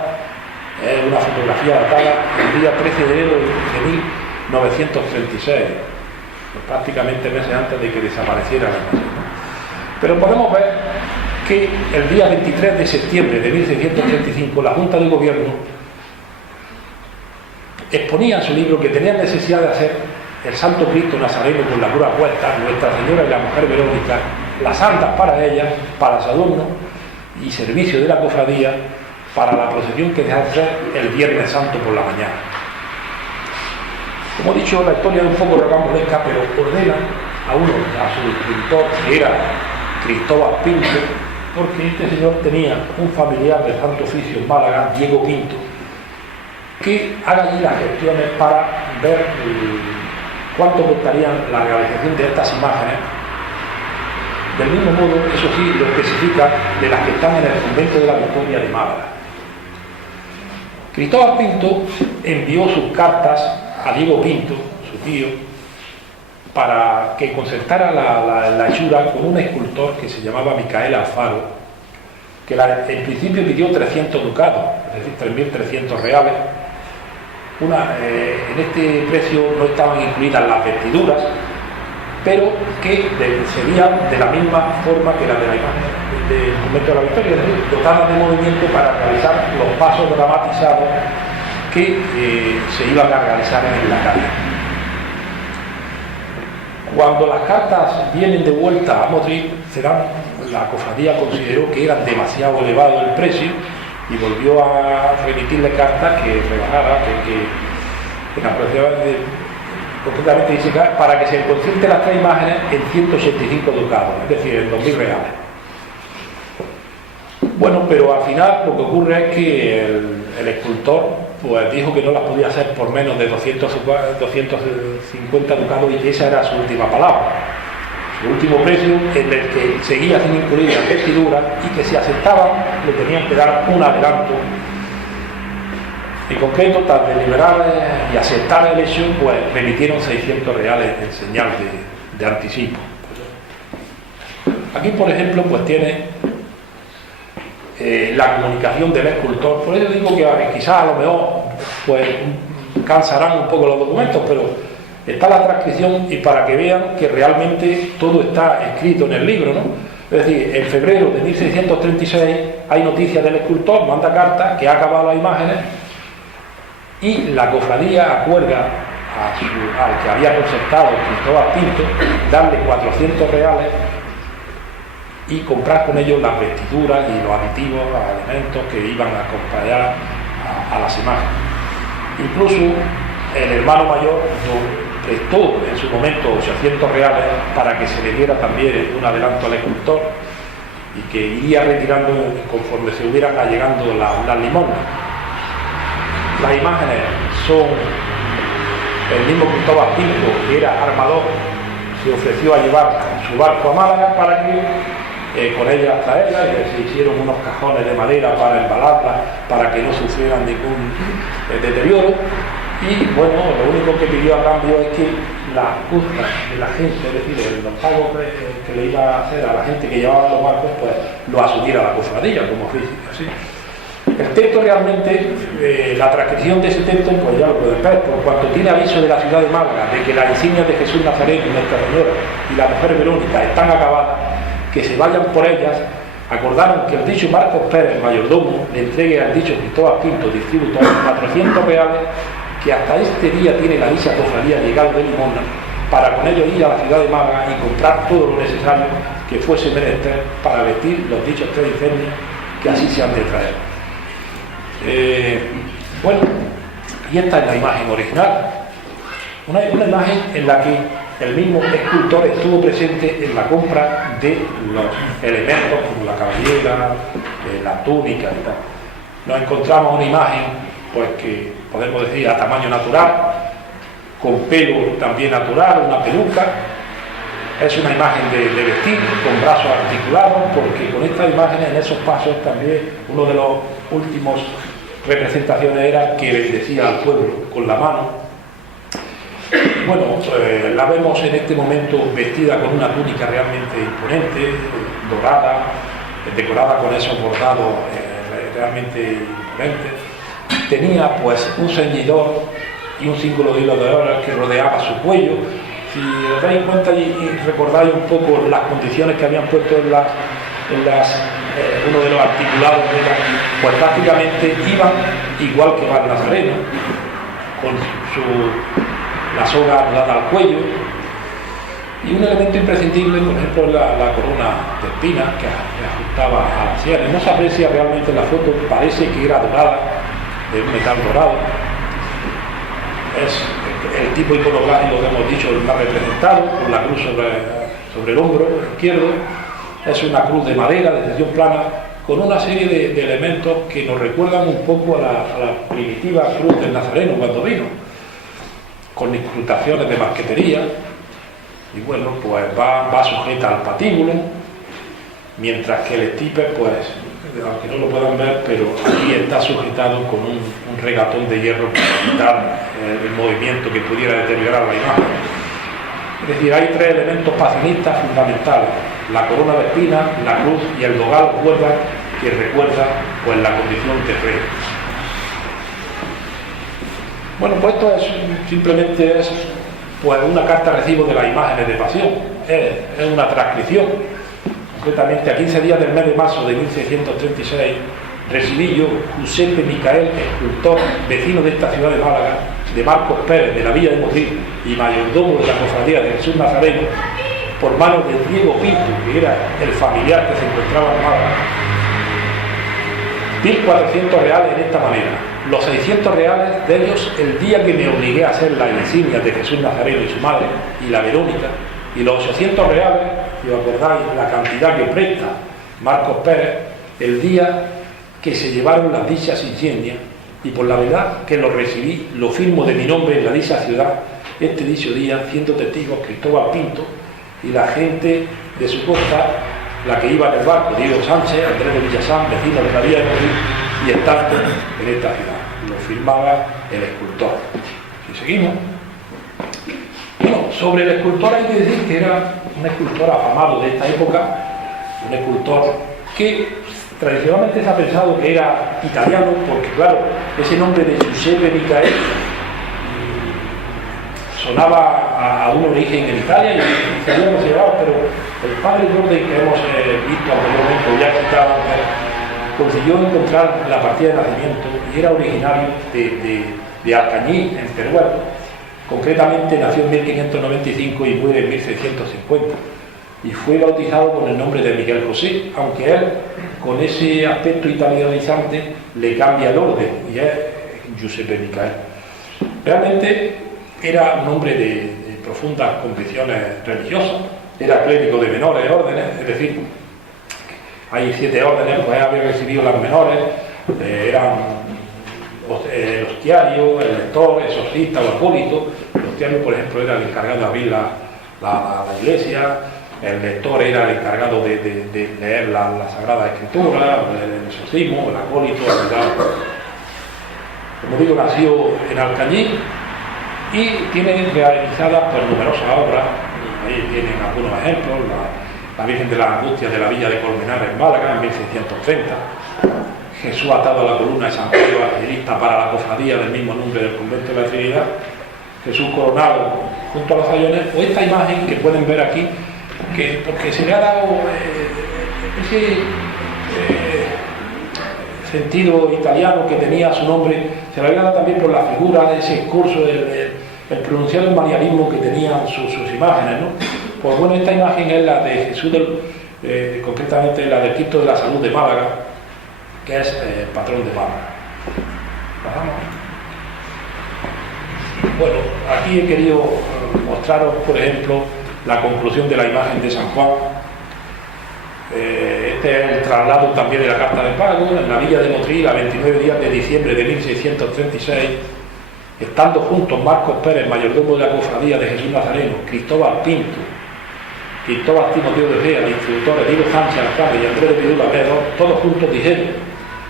es una fotografía datada el día 13 de enero de 1936, prácticamente meses antes de que desapareciera la imagen, ¿no? Pero podemos ver que el día 23 de septiembre de 1635 la Junta de Gobierno exponía en su libro que tenía necesidad de hacer el Santo Cristo Nazareno con la cruz puesta, Nuestra Señora y la Mujer Verónica, las santas para ellas, para su adorno y servicio de la cofradía, para la procesión que se hace el Viernes Santo por la mañana. Como he dicho, la historia es un poco rocambolesca, pero ordena a su escritor, que era Cristóbal Pinto, porque este señor tenía un familiar del Santo Oficio en Málaga, Diego Pinto, que haga allí las gestiones para ver cuánto costarían la realización de estas imágenes. Del mismo modo, eso sí, lo especifica de las que están en el convento de la Victoria de Málaga. Cristóbal Pinto envió sus cartas a Diego Pinto, su tío, para que concertara la hechura con un escultor que se llamaba Micael Alfaro, que en principio pidió 300 ducados, es decir, 3.300 reales. En este precio no estaban incluidas las vestiduras, pero que serían de la misma forma que la de la imagen del convento de la Victoria, es decir, dotadas de movimiento para realizar los pasos dramatizados que se iban a realizar en la calle. Cuando las cartas vienen de vuelta a Madrid, la cofradía consideró que era demasiado elevado el precio y volvió a remitirle cartas que rebajara, que en aproximadamente, concretamente dice, para que se concierten las tres imágenes en 185 ducados, es decir, en 2.000 reales. Bueno, pero al final lo que ocurre es que el escultor pues dijo que no las podía hacer por menos de 250 ducados y que esa era su última palabra, su último precio, en el que seguía sin incluir la vestidura y que si aceptaban le tenían que dar un adelanto. En concreto, tras deliberar y aceptar la elección, pues remitieron 600 reales en señal de anticipo. Aquí, por ejemplo, pues tiene la comunicación del escultor. Por eso digo que quizás a lo mejor pues cansarán un poco los documentos, pero está la transcripción y para que vean que realmente todo está escrito en el libro, ¿no? Es decir, en febrero de 1636 hay noticias del escultor, manda carta que ha acabado las imágenes y la cofradía acuerda al que había concertado Cristóbal Pinto darle 400 reales y comprar con ellos las vestiduras y los aditivos, los elementos que iban a acompañar a las imágenes. Incluso el hermano mayor prestó en su momento 800 reales para que se le diera también un adelanto al escultor y que iría retirando conforme se hubieran allegando las limosnas. Las imágenes son el mismo Cristóbal Pinto, que era armador, se ofreció a llevar su barco a Málaga para que con ella traerla, y se hicieron unos cajones de madera para embalarla para que no sufrieran ningún deterioro. Y bueno, lo único que pidió a cambio es que las costas de la gente, es decir, los pagos que le iba a hacer a la gente que llevaba los barcos, pues lo asumiera la cofradía como física, ¿sí? El texto realmente, la transcripción de ese texto, pues ya lo pueden ver, por cuanto tiene aviso de la ciudad de Málaga de que las insignias de Jesús Nazareno, Nuestra Señora y la Mujer Verónica están acabadas, que se vayan por ellas, acordaron que el dicho Marcos Pérez, mayordomo, le entregue al dicho Cristóbal Pinto, distribuidor, 400 reales, que hasta este día tiene la dicha cofradía llegado de limosna, para con ello ir a la ciudad de Málaga y comprar todo lo necesario que fuese menester para vestir los dichos tres incendios que así se han de traer. Bueno, y esta es la imagen original, una imagen en la que el mismo escultor estuvo presente en la compra de los elementos como la cabellera, la túnica y tal. Nos encontramos una imagen, pues que podemos decir a tamaño natural, con pelo también natural, una peluca. Es una imagen de vestir, con brazos articulados, porque con estas imágenes, en esos pasos también, uno de los últimos representaciones era que bendecía al pueblo con la mano. Bueno, la vemos en este momento vestida con una túnica realmente imponente, dorada, decorada con esos bordados realmente imponentes. Tenía pues un ceñidor y un círculo de hilo de oro que rodeaba su cuello. Si os dais cuenta y recordáis un poco las condiciones que habían puesto en uno de los articulados, pues prácticamente iban igual que va el Nazareno, con la soga dada al cuello, y un elemento imprescindible, por ejemplo, la corona de espinas que ajustaba a las sienes. No se aprecia realmente en la foto, parece que era dorada, de un metal dorado. Es el tipo iconográfico que hemos dicho, el más representado, con la cruz sobre el hombro izquierdo. Es una cruz de madera, de sección plana, con una serie de elementos que nos recuerdan un poco a la primitiva cruz del Nazareno cuando vino, con incrustaciones de marquetería, y bueno, pues va sujeta al patíbulo, mientras que el estipe, pues, aunque no lo puedan ver, pero aquí está sujetado con un regatón de hierro para evitar el movimiento que pudiera deteriorar la imagen. Es decir, hay tres elementos pasionistas fundamentales: la corona de espinas, la cruz y el dogal cuerda, que recuerda pues la condición terrena. Bueno, pues esto simplemente es pues una carta de recibo de las imágenes de pasión, es una transcripción. Concretamente, a 15 días del mes de marzo de 1636, recibí yo, Giuseppe Micael, escultor, vecino de esta ciudad de Málaga, de Marcos Pérez, de la Villa de Motril, y mayordomo de la Cofradía de Jesús Nazareno, por manos de Diego Pinto, que era el familiar que se encontraba en Málaga, 1.400 reales en esta manera. Los 600 reales de ellos el día que me obligué a hacer las insignias de Jesús Nazareno y su madre, y la Verónica, y los 800 reales, si os acordáis, la cantidad que presta Marcos Pérez, el día que se llevaron las dichas insignias, y por la verdad que lo recibí, lo firmo de mi nombre en la dicha ciudad, este dicho día, siendo testigos Cristóbal Pinto y la gente de su costa, la que iba en el barco, Diego Sánchez, Andrés de Villasán, vecino de la Villa de Madrid, y estando en esta ciudad. Lo firmaba el escultor. Si seguimos. Bueno, sobre el escultor hay que decir que era un escultor afamado de esta época, un escultor que tradicionalmente se ha pensado que era italiano, porque claro, ese nombre de Giuseppe Micael sonaba a un origen en Italia y se había considerado, pero el padre Jordi que hemos visto anteriormente, ya citado, consiguió encontrar la partida de nacimiento y era originario de Alcañiz, en Teruel. Concretamente nació en 1595 y muere en 1650 y fue bautizado con el nombre de Miguel José, aunque él, con ese aspecto italianizante, le cambia el orden y es Giuseppe Micael. Realmente era un hombre de profundas convicciones religiosas, era clérigo de menores órdenes, es decir, hay 7 órdenes, pues había recibido las menores, eran el hostiario, el lector, el exorcista o acólito. El hostiario, por ejemplo, era el encargado de abrir la iglesia, el lector era el encargado de leer la Sagrada Escritura, el exorcismo, el acólito, como digo, nació en Alcañiz y tiene realizadas pues, numerosas obras. Ahí tienen algunos ejemplos: la Virgen de la Angustia de la Villa de Colmenar en Málaga en 1630, Jesús atado a la columna de San Pedro Evangelista para la cofradía del mismo nombre del convento de la Trinidad, Jesús coronado junto a los sayones, o esta imagen que pueden ver aquí, porque se le ha dado ese sentido italiano que tenía su nombre, se le había dado también por la figura de ese curso, el pronunciado marianismo que tenían sus imágenes, ¿no? Pues bueno, esta imagen es la de Jesús, concretamente la del Cristo de la Salud de Málaga, que es el patrón de Málaga. Pasamos. Bueno, aquí he querido mostraros, por ejemplo, la conclusión de la imagen de San Juan. Este es el traslado también de la carta de pago en la villa de Motril a 29 días de diciembre de 1636, estando juntos Marcos Pérez, mayordomo de la cofradía de Jesús Nazareno, Cristóbal Pinto, Cristóbal Timoteo de Rea, el instructor Edilo Sánchez Alcalde y Andrés de Vidula Pedro, todos juntos dijeron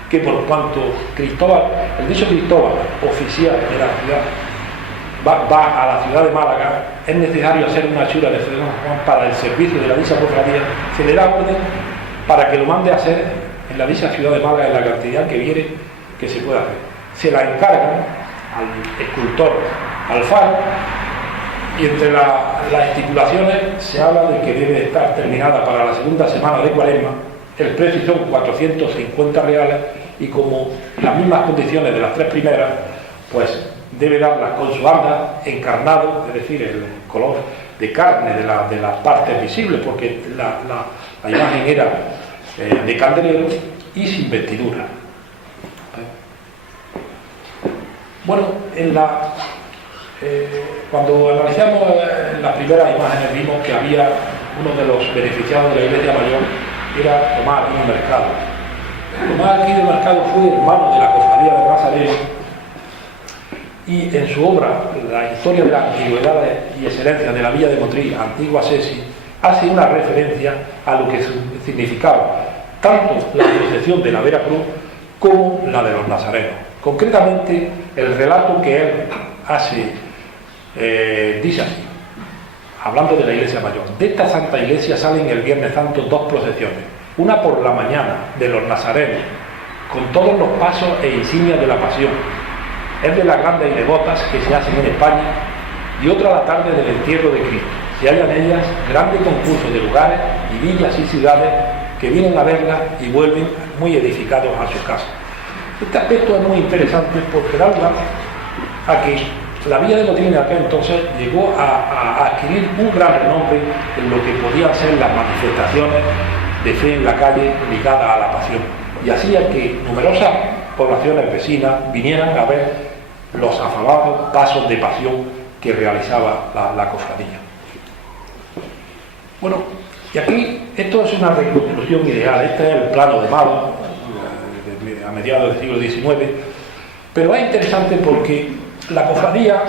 que por cuanto el dicho Cristóbal, oficial de la ciudad, va a la ciudad de Málaga, es necesario hacer una chura de San Juan para el servicio de la dicha cofradía, se le da orden para que lo mande a hacer en la dicha ciudad de Málaga en la cantidad que viene que se pueda hacer. Se la encargan al escultor Alfaro, y entre las estipulaciones se habla de que debe estar terminada para la segunda semana de Cuaresma. El precio son 450 reales, y como las mismas condiciones de las tres primeras, pues debe darlas con su anda encarnado, es decir, el color de carne de las partes visibles, porque la imagen era de candelero y sin vestidura. Bueno, cuando analizamos las primeras imágenes vimos que había uno de los beneficiados de la Iglesia Mayor, era Tomás Aquino Mercado. Tomás Aquino Mercado fue hermano de la cofradía de Nazareno, y en su obra La historia de las antigüedades y excelencias de la villa de Motril, Antigua Sesi, hace una referencia a lo que significaba tanto la procesión de la Vera Cruz como la de los nazarenos. Concretamente, el relato que él hace dice así, hablando de la Iglesia Mayor: de esta Santa Iglesia salen el Viernes Santo dos procesiones, una por la mañana de los nazarenos, con todos los pasos e insignias de la pasión, es de las grandes y devotas que se hacen en España, y otra a la tarde del entierro de Cristo. Se hallan en ellas grandes concursos de lugares y villas y ciudades que vienen a verla y vuelven muy edificados a sus casas. Este aspecto es muy interesante porque da lugar a que la villa de Motril en aquel entonces llegó a adquirir un gran renombre en lo que podían ser las manifestaciones de fe en la calle ligadas a la pasión, y hacía que numerosas poblaciones vecinas vinieran a ver los afamados pasos de pasión que realizaba la cofradía. Bueno, y aquí esto es una reconstrucción ideal. Este es el plano de Malo a mediados del siglo XIX, pero es interesante porque la cofradía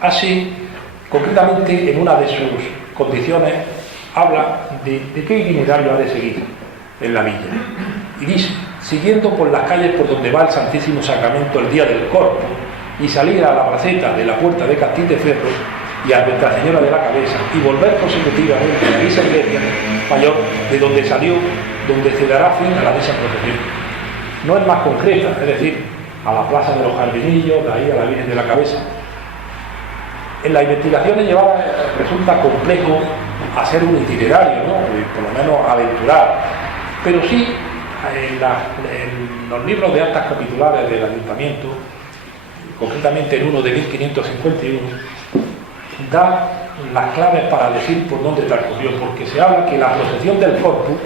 hace, concretamente en una de sus condiciones, habla de qué itinerario ha de seguir en la villa, y dice: siguiendo por las calles por donde va el Santísimo Sacramento el día del Corpus, y salir a la placeta de la Puerta de Castildeferro y a Nuestra Señora de la Cabeza, y volver consecutivamente a esa iglesia mayor de donde salió, donde se dará fin a la de esa procesión. No es más concreta, es decir, a la Plaza de los Jardinillos, de ahí a la Virgen de la Cabeza. En las investigaciones llevadas resulta complejo hacer un itinerario, ¿no? Por lo menos aventurar, pero sí en los libros de actas capitulares del Ayuntamiento, concretamente en uno de 1551, da las claves para decir por dónde transcurrió, porque se habla que la procesión del Corpus,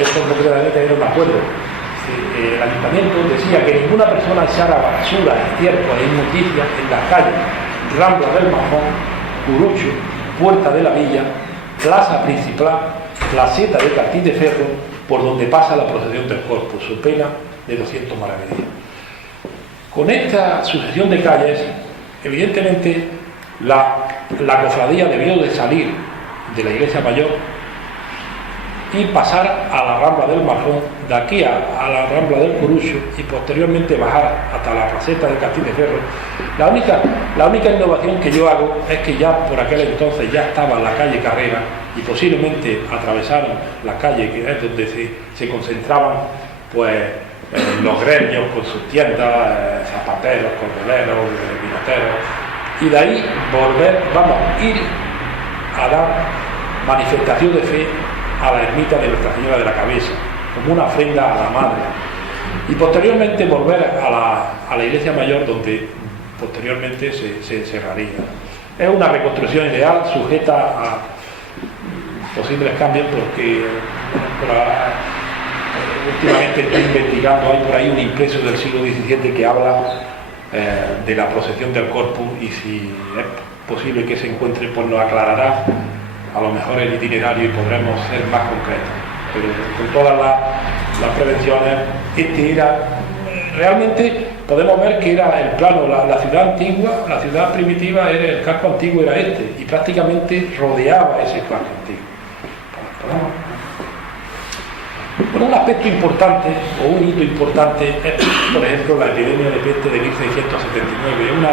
esto concretamente era un acuerdo, el Ayuntamiento decía que ninguna persona echara basura, estiércol e inmundicia en las calles Rambla del Majón, Curucho, Puerta de la Villa, Plaza Principal, Placeta de Castildeferro, por donde pasa la procesión del Corpus, su pena de 200 maravedíes. Con esta sucesión de calles, evidentemente la cofradía debió de salir de la Iglesia Mayor y pasar a la Rambla del Marjón, de aquí a la Rambla del Corucho, y posteriormente bajar hasta la placeta de Castildeferro. La única innovación que yo hago es que ya por aquel entonces ya estaba la calle Carrera, y posiblemente atravesaron la calle, que es donde se concentraban pues los gremios con sus tiendas, zapateros, cordoleros, vinoteros, y de ahí ir a dar manifestación de fe a la ermita de Nuestra Señora de la Cabeza, como una ofrenda a la Madre, y posteriormente volver a la Iglesia Mayor, donde posteriormente se cerraría. Es una reconstrucción ideal, sujeta a posibles cambios, porque últimamente estoy investigando, hay por ahí un impreso del siglo XVII que habla de la procesión del Corpus, y si es posible que se encuentre, pues nos aclarará a lo mejor el itinerario y podremos ser más concretos. Pero con todas las prevenciones, este era, realmente podemos ver que era el plano, la ciudad antigua, la ciudad primitiva, era el casco antiguo era este, y prácticamente rodeaba ese casco antiguo. Bueno, un aspecto importante o un hito importante es, por ejemplo, la epidemia de peste de 1679, una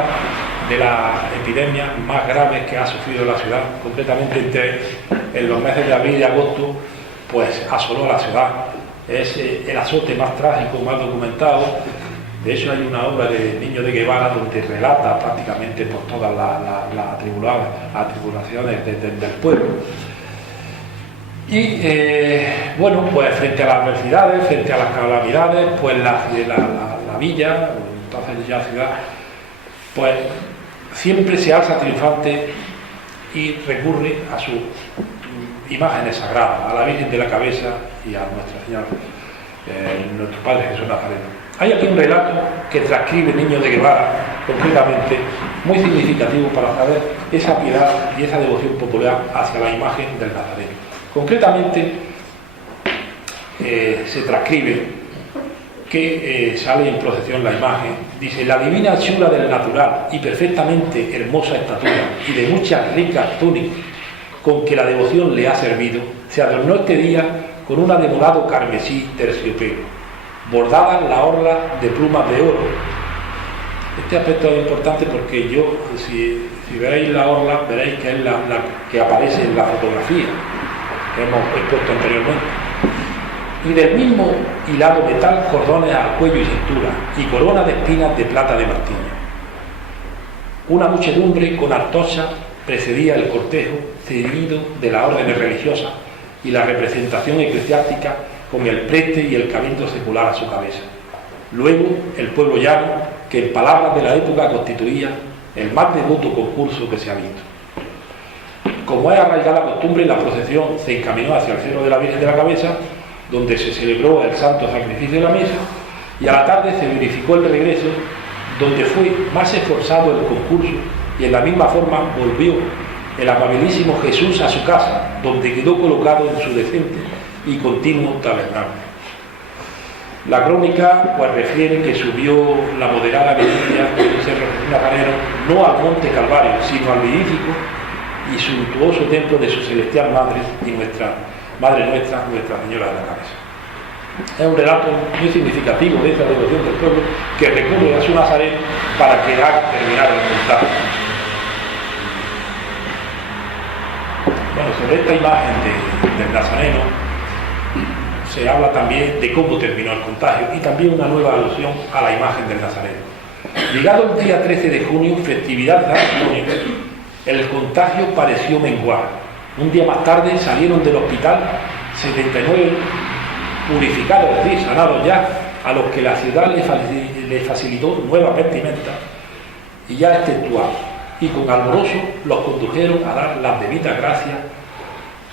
de las epidemias más graves que ha sufrido la ciudad, concretamente en los meses de abril y agosto, pues asoló la ciudad. Es el azote más trágico, más documentado. De hecho, hay una obra de Niño de Guevara donde relata prácticamente por todas las atribulaciones del pueblo. Y bueno, pues frente a las adversidades, frente a las calamidades, pues la villa, entonces ya ciudad, pues siempre se alza triunfante y recurre a sus imágenes sagradas, a la Virgen de la Cabeza y a Nuestra Señora, nuestro Padre Jesús Nazareno. Hay aquí un relato que transcribe Niño de Guevara, concretamente, muy significativo para saber esa piedad y esa devoción popular hacia la imagen del Nazareno. Concretamente, se transcribe que sale en procesión la imagen, dice: la divina hechura del natural y perfectamente hermosa estatura y de muchas ricas túnicas con que la devoción le ha servido, se adornó este día con un demorado carmesí terciopelo, bordada la orla de plumas de oro. Este aspecto es importante porque si veréis la orla, veréis que es la que aparece en la fotografía que hemos expuesto anteriormente. Y del mismo hilado metal, cordones al cuello y cintura, y corona de espinas de plata de martillo. Una muchedumbre con artosa precedía el cortejo ceñido de las órdenes religiosas y la representación eclesiástica con el prete y el cabildo secular a su cabeza. Luego, el pueblo llano, que en palabras de la época constituía el más devoto concurso que se ha visto. Como es arraigada la costumbre, la procesión se encaminó hacia el Cerro de la Virgen de la Cabeza, donde se celebró el santo sacrificio de la misa, y a la tarde se verificó el regreso, donde fue más esforzado el concurso, y en la misma forma volvió el amabilísimo Jesús a su casa, donde quedó colocado en su decente y continuo tabernáculo. La crónica pues refiere que subió la moderada Virginia del Cerro Nazareno no al Monte Calvario, sino al vidífico y suntuoso templo de su celestial Madre y Madre Nuestra Señora de la Cabeza. Es un relato muy significativo de esta devoción del pueblo que recurre a su Nazareno para terminar el mensaje. Bueno, sobre esta imagen del Nazareno se habla también de cómo terminó el contagio y también una nueva alusión a la imagen del Nazareno. Llegado el día 13 de junio, festividad de San Antonio, el contagio pareció menguar. Un día más tarde salieron del hospital 79 purificados, es decir, sanados ya, a los que la ciudad le facilitó nuevas vestimentas y ya extenuados, y con alborozo los condujeron a dar las debidas gracias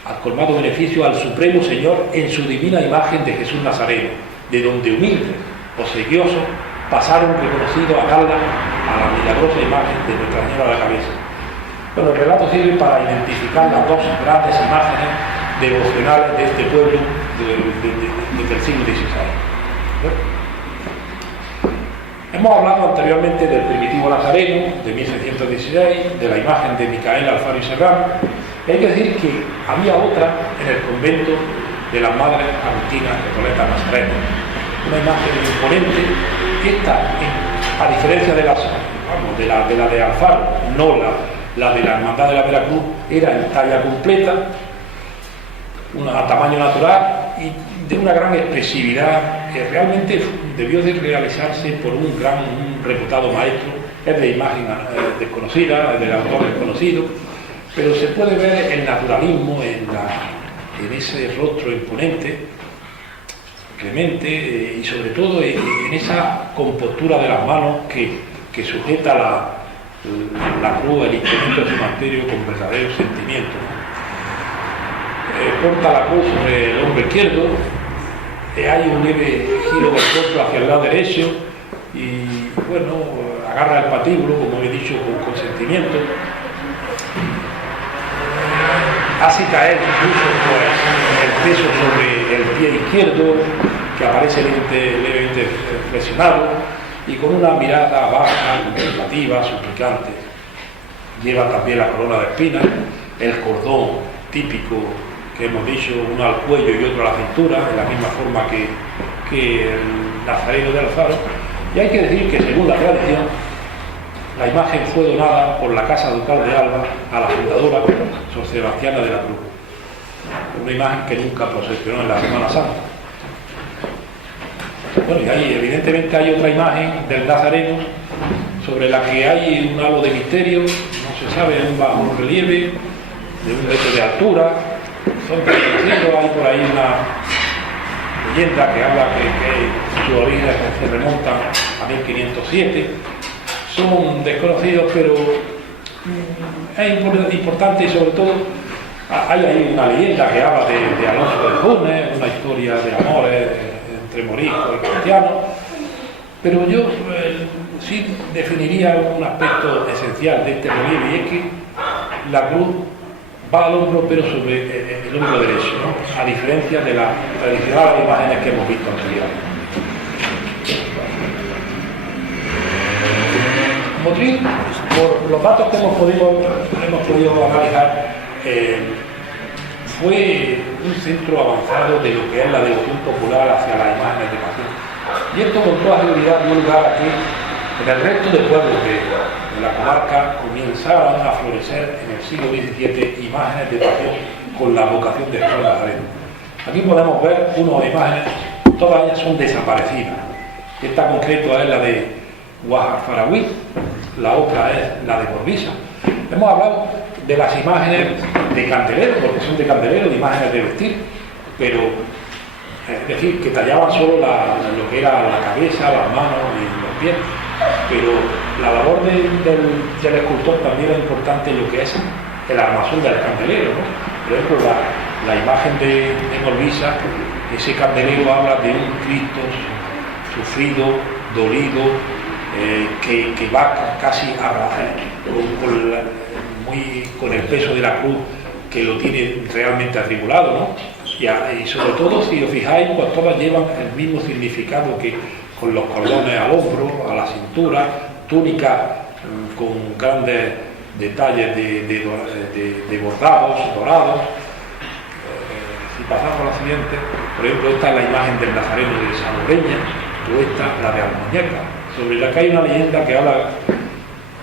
al colmado beneficio al Supremo Señor en su divina imagen de Jesús Nazareno, de donde humildes, obsequiosos, pasaron reconocidos a darla a la milagrosa imagen de Nuestra Señora de la Cabeza. Bueno, el relato sirve para identificar las dos grandes imágenes devocionales de este pueblo desde el siglo XVI. Hemos hablado anteriormente del primitivo Nazareno de 1616, de la imagen de Micaela Alfaro y Serrano. Hay que decir que había otra en el convento de las Madres Agustinas Recoletas Nazarenas, una imagen imponente. Esta, a diferencia de la de Alfaro, no la de la Hermandad de la Veracruz, era en talla completa, a tamaño natural y de una gran expresividad que realmente debió de realizarse por un reputado maestro. Es de imagen desconocida, es de autor desconocido, pero se puede ver el naturalismo en ese rostro imponente, clemente, y sobre todo en esa compostura de las manos que sujeta la cruz, el instrumento de su martirio con verdadero sentimiento. Porta la cruz sobre el hombro izquierdo, hay un leve giro del rostro hacia el lado derecho y bueno, agarra el patíbulo, como he dicho, con consentimiento, hace caer incluso pues, el peso sobre el pie izquierdo, que aparece levemente flexionado, y con una mirada baja, contemplativa, suplicante. Lleva también la corona de espinas, el cordón típico que hemos dicho, uno al cuello y otro a la cintura, de la misma forma que el Nazareno de Alfaro. Y hay que decir que, según la tradición, la imagen fue donada por la Casa Ducal de Alba a la fundadora, Sor Sebastiana de la Cruz. Una imagen que nunca procesionó en la Semana Santa. Bueno, y ahí evidentemente hay otra imagen del Nazareno sobre la que hay un halo de misterio, no se sabe, un bajo relieve, de un metro de altura, son desconocidos, hay por ahí una leyenda que habla que sus orígenes se remontan a 1507, son desconocidos, pero es importante y sobre todo hay ahí una leyenda que habla de Alonso de Funes, una historia de amores entre moriscos y cristianos, pero yo sí definiría un aspecto esencial de este relieve, y es que la cruz va al hombro, pero sobre el hombro derecho, ¿no? A diferencia de las tradicionales imágenes que hemos visto anteriormente. Motril, por los datos que hemos podido analizar, fue un centro avanzado de lo que es la devoción popular hacia las imágenes de pasión. Y esto con toda seguridad dio lugar a que en el resto de pueblos de la comarca comenzaron a florecer en el siglo XVII imágenes de pasión con la vocación de Jesús Nazareno. Aquí podemos ver unas imágenes, todas ellas son desaparecidas. Esta concreta es la de Guajarfarahuí, la otra es la de Borrisa. Hemos hablado de las imágenes de candelero, porque son de candelero, de imágenes de vestir, pero es decir, que tallaban solo lo que era la cabeza, las manos y los pies, pero la labor del escultor también era importante en lo que es el armazón del candelero, ¿no? Por ejemplo, la imagen de Borrisa, ese candelero habla de un Cristo sufrido, dolido, que va casi con el peso de la cruz, que lo tiene realmente atribulado, ¿no? Y sobre todo, si os fijáis, pues todas llevan el mismo significado, que con los cordones al hombro, a la cintura, túnica con grandes detalles de bordados, dorados. Si pasamos a la siguiente, por ejemplo, esta es la imagen del Nazareno de Salobreña, o esta, la de Almuñeca, sobre la que hay una leyenda que habla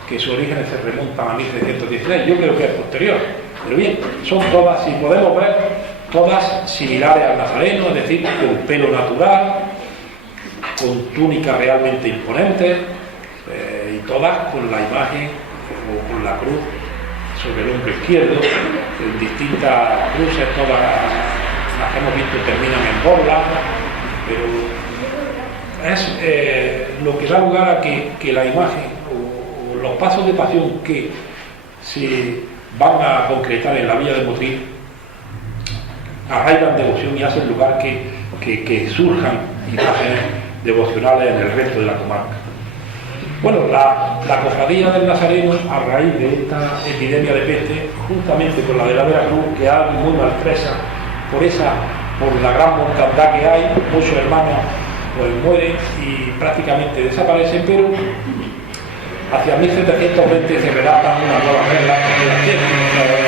que sus orígenes se remontan a 1616, yo creo que es posterior, pero bien, son todas, si podemos ver, todas similares al Nazareno, es decir, con pelo natural, con túnica realmente imponente, y todas con la imagen o con la cruz sobre el hombro izquierdo, en distintas cruces, todas las que hemos visto terminan en borla, pero es lo que da lugar a que la imagen o los pasos de pasión que se van a concretar en la villa de Motril arraigan devoción y hacen lugar que surjan imágenes devocionales en el resto de la comarca. Bueno, la cofradía del Nazareno, a raíz de esta epidemia de peste, juntamente con la de la Veracruz, que hay muy malpresa por la gran mortandad que hay, muchos hermanos pues mueren y prácticamente desaparecen, pero hacia 1720 se redactan unas nuevas reglas,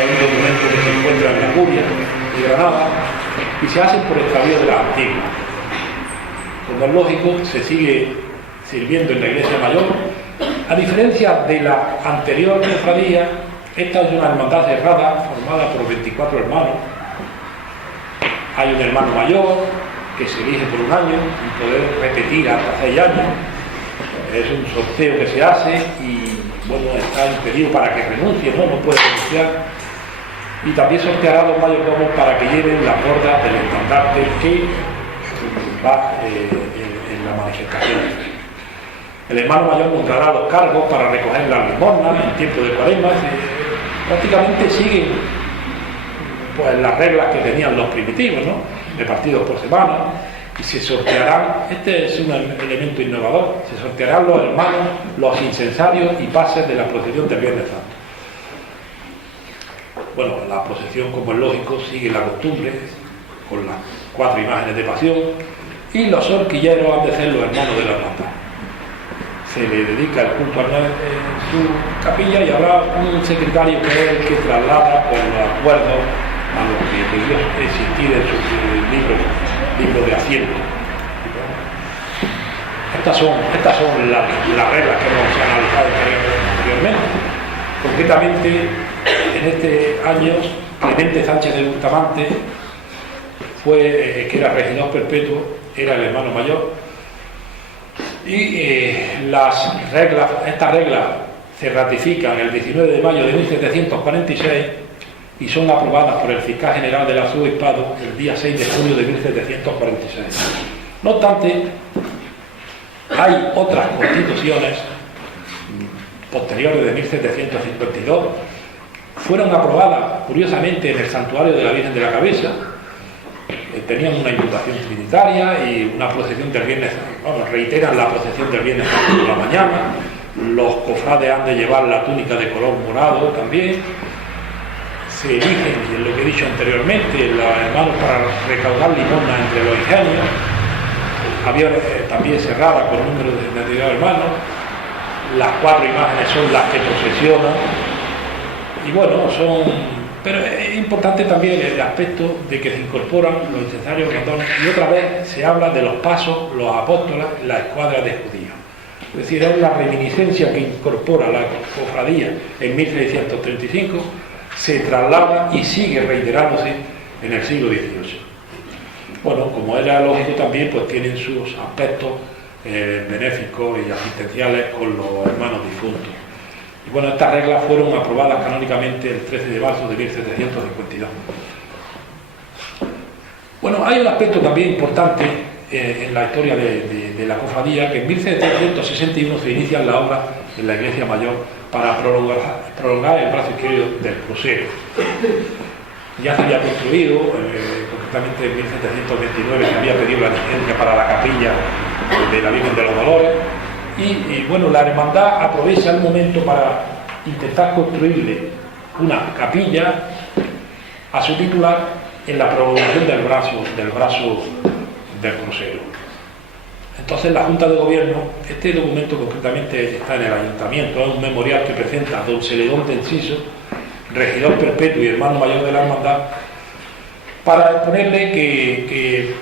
un documento que se encuentra en la Curia de Granada, y se hacen por extravío de la antigua. Como es lógico, se sigue sirviendo en la iglesia mayor. A diferencia de la anterior cofradía, esta es una hermandad cerrada formada por 24 hermanos. Hay un hermano mayor que se elige por un año y poder repetir hasta 6 años. Es un sorteo que se hace y bueno, está impedido para que renuncie, no puede renunciar. Y también sorteará los mayordomos para que lleven las bordas del estandarte que va en la manifestación. El hermano mayor montará los cargos para recoger las limosnas en tiempo de cuaresma. Prácticamente siguen pues las reglas que tenían los primitivos, ¿no? Repartidos por semana. y se sortearán, este es un elemento innovador, se sortearán los hermanos, los incensarios y pases de la procesión del Viernes Santo. Bueno, la procesión, como es lógico, sigue la costumbre, con las 4 imágenes de pasión, y los horquilleros han de ser los hermanos de la hermandad. Se le dedica el culto en su capilla y habrá un secretario que es el que traslada por los acuerdos a lo que debió existir en sus libros de asiento. Estas son las reglas que hemos analizado anteriormente. Concretamente, en este año, Clemente Sánchez de Bustamante que era regidor perpetuo, era el hermano mayor, y estas reglas se ratifican el 19 de mayo de 1746 y son aprobadas por el fiscal general del arzobispado el día 6 de junio de 1746. No obstante, hay otras constituciones posteriores de 1752, fueron aprobadas curiosamente en el santuario de la Virgen de la Cabeza, tenían una imputación trinitaria y una procesión del Viernes, reiteran la procesión del Viernes Santo por la mañana, los cofrades han de llevar la túnica de color morado también, se eligen, y es lo que he dicho anteriormente, los hermanos para recaudar limosna entre los ingenios, había también cerrada con número de hermanos, las 4 imágenes son las que procesionan, y bueno, pero es importante también el aspecto de que se incorporan los incensarios ratones y otra vez se habla de los pasos, los apóstoles, la escuadra de judíos. Es decir, es la reminiscencia que incorpora la cofradía en 1635, se traslada y sigue reiterándose en el siglo XVIII. Bueno, como era lógico también, pues tienen sus aspectos benéficos y asistenciales con los hermanos difuntos. Y bueno, estas reglas fueron aprobadas canónicamente el 13 de marzo de 1752. Bueno, hay un aspecto también importante en la historia de la cofradía, que en 1761 se inician la obra en la iglesia mayor para prolongar el brazo izquierdo del crucero. Ya se había construido, concretamente en 1729 se había pedido la licencia para la capilla de la Virgen de los Dolores, y bueno, la hermandad aprovecha el momento para intentar construirle una capilla a su titular en la prolongación del brazo del crucero. Entonces la Junta de Gobierno, este documento concretamente está en el Ayuntamiento, es un memorial que presenta a don Celedón de Enciso, regidor perpetuo y hermano mayor de la hermandad, para exponerle que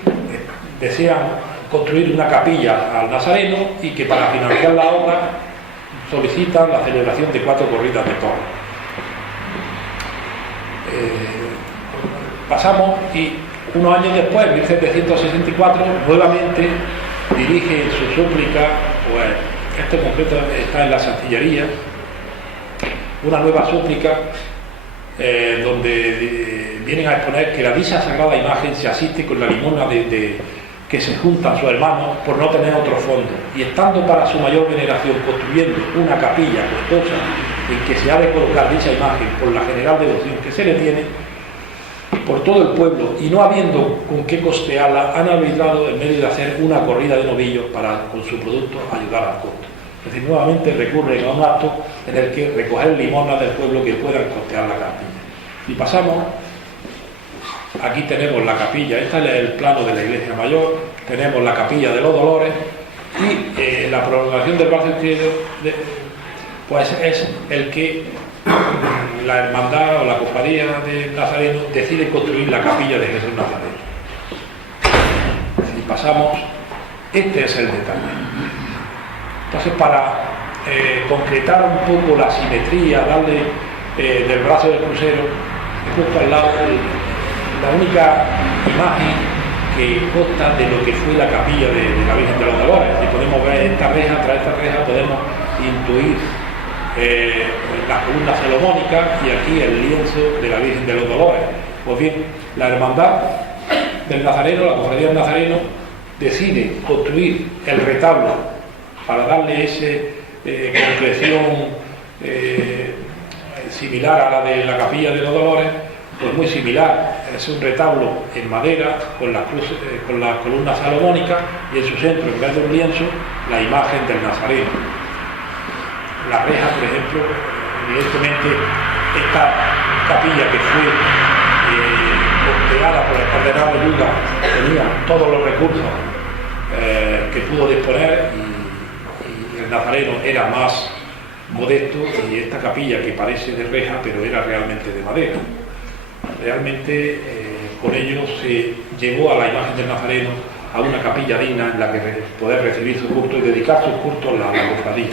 desean construir una capilla al Nazareno y que para financiar la obra solicitan la celebración de 4 corridas de toros. Pasamos y unos años después, en 1764, nuevamente dirige su súplica, pues este concreto está en la Chancillería, una nueva súplica donde vienen a exponer que la dicha sagrada imagen se asiste con la limosna que se juntan sus hermanos por no tener otro fondo, y estando para su mayor veneración construyendo una capilla costosa en que se ha de colocar dicha imagen por la general devoción que se le tiene por todo el pueblo, y no habiendo con qué costearla, han arbitrado el medio de hacer una corrida de novillos para con su producto ayudar al costo. Es decir, nuevamente recurren a un acto en el que recoger limosnas del pueblo que puedan costear la capilla. Y pasamos. Aquí tenemos la capilla, este es el plano de la iglesia mayor, tenemos la capilla de los Dolores y la prolongación del brazo izquierdo, pues es el que la hermandad o la cofradía de Nazareno decide construir la capilla de Jesús Nazareno. Si pasamos, este es el detalle. Entonces, para concretar un poco la simetría, darle del brazo del crucero, he puesto al lado la única imagen que consta de lo que fue la capilla de la Virgen de los Dolores. Si podemos ver esta reja, tras esta reja podemos intuir las columnas salomónicas y aquí el lienzo de la Virgen de los Dolores. Pues bien, la hermandad del Nazareno, la cofradía del Nazareno, decide construir el retablo para darle esa concreción similar a la de la capilla de los Dolores, pues muy similar. es un retablo en madera con las columnas salomónicas y en su centro, en vez de un lienzo, la imagen del Nazareno. La reja, por ejemplo, evidentemente esta capilla que fue costeada por el cardenal de Luga tenía todos los recursos que pudo disponer y el Nazareno era más modesto, y esta capilla que parece de reja pero era realmente de madera. Realmente con ello se llevó a la imagen del Nazareno a una capilla digna en la que poder recibir su culto y dedicar sus cultos a la cofradía.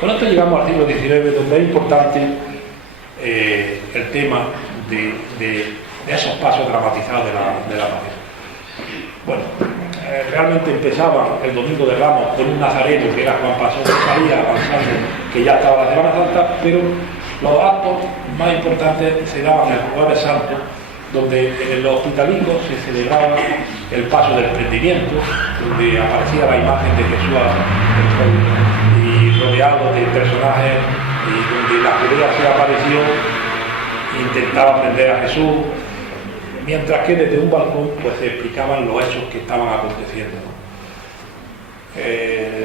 Con esto llegamos al siglo XIX, donde es importante el tema de esos pasos dramatizados de la madera. Bueno, realmente empezaba el Domingo de Ramos con un nazareno que era Juan Pasón, que salía avanzando, que ya estaba la Semana Santa, pero los actos más importantes se daban el Jueves Santo, donde en los hospitalicos se celebraba el paso del prendimiento, donde aparecía la imagen de Jesús y rodeado de personajes, y donde la judía se apareció e intentaba prender a Jesús, mientras que desde un balcón pues se explicaban los hechos que estaban aconteciendo, ¿no?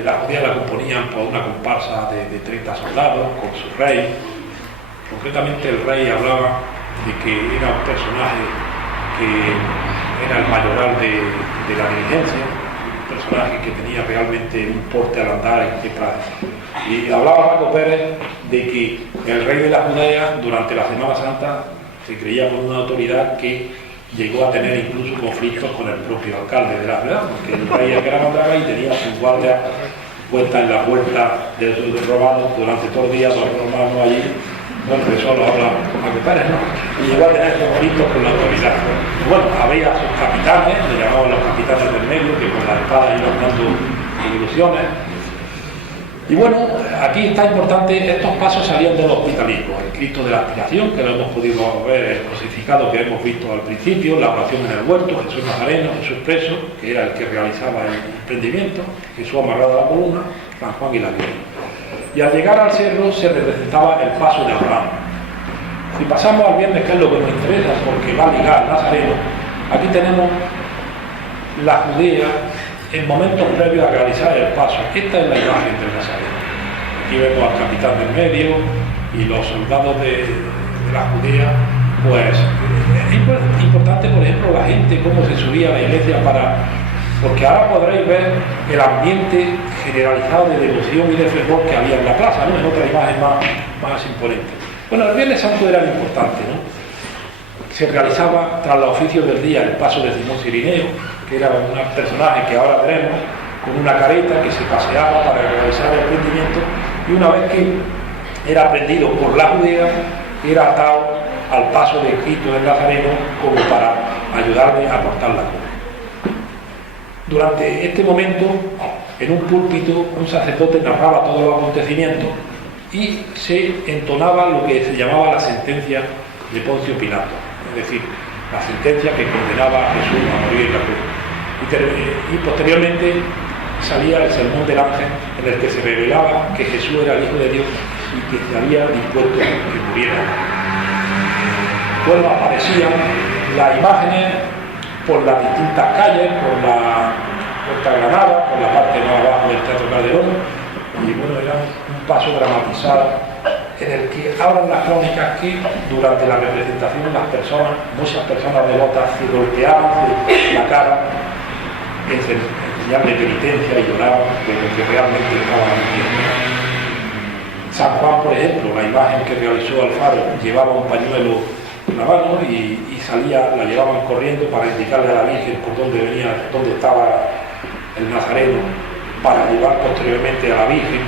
La judía la componían por una comparsa de 30 soldados con su rey. Concretamente el rey hablaba de que era un personaje que era el mayoral de la diligencia, un personaje que tenía realmente un porte al andar, y hablaba Paco Pérez de que el rey de la Judea durante la Semana Santa se creía con una autoridad que llegó a tener incluso conflictos con el propio alcalde de la ciudad, porque el rey era que la mandaba y tenía sus guardias puestas en la puerta de sus robados durante todo el día, dos romanos allí. Bueno, de eso lo habla Paco Pérez, ¿no? Y llegó a tener conflictos con la autoridad. Y bueno, había sus capitanes, le llamaban los capitanes del medio, que con la espada iban dando ilusiones. Y bueno, aquí está importante, estos pasos salían del hospitalico, el Cristo de la Aspiración, que lo hemos podido ver, el crucificado que hemos visto al principio, la oración en el huerto, Jesús Nazareno, Jesús preso, que era el que realizaba el prendimiento, Jesús amarrado a la columna, San Juan y la Virgen. Y al llegar al cerro se representaba el paso de Abraham. Si pasamos al viernes, que es lo que nos interesa, porque va a ligar Nazareno, aquí tenemos la Judea en momentos previos a realizar el paso. Esta es la imagen del Nazareno. Aquí vemos al capitán del medio y los soldados de la Judea. Pues es importante, por ejemplo, la gente, cómo se subía a la iglesia porque ahora podréis ver el ambiente generalizado de devoción y de fervor que había en la plaza, ¿no? En otra imagen más imponente. Bueno, el Viernes Santo era importante, ¿no? Se realizaba tras los oficios del día el paso de Simón Cirineo, que era un personaje que ahora tenemos, con una careta que se paseaba para realizar el prendimiento, y una vez que era prendido por la Judea, era atado al paso de Cristo del Nazareno como para ayudarle a cortar la cruz. Durante este momento, en un púlpito, un sacerdote narraba todos los acontecimientos y se entonaba lo que se llamaba la sentencia de Poncio Pilato, es decir, la sentencia que condenaba a Jesús a morir en la cruz. Y posteriormente salía el sermón del ángel, en el que se revelaba que Jesús era el Hijo de Dios y que se había dispuesto a que muriera. Bueno, aparecían las imágenes por las distintas calles, por la Puerta Granada, por la parte más abajo del Teatro Calderón, y bueno, era un paso dramatizado en el que hablan las crónicas que durante la representación muchas personas devotas se golpeaban la cara en señal de penitencia y lloraban de lo que realmente estaban viviendo. San Juan, por ejemplo, la imagen que realizó Alfaro, llevaba un pañuelo en la mano y la llevaban corriendo para indicarle a la Virgen por dónde estaba el Nazareno, para llevar posteriormente a la Virgen,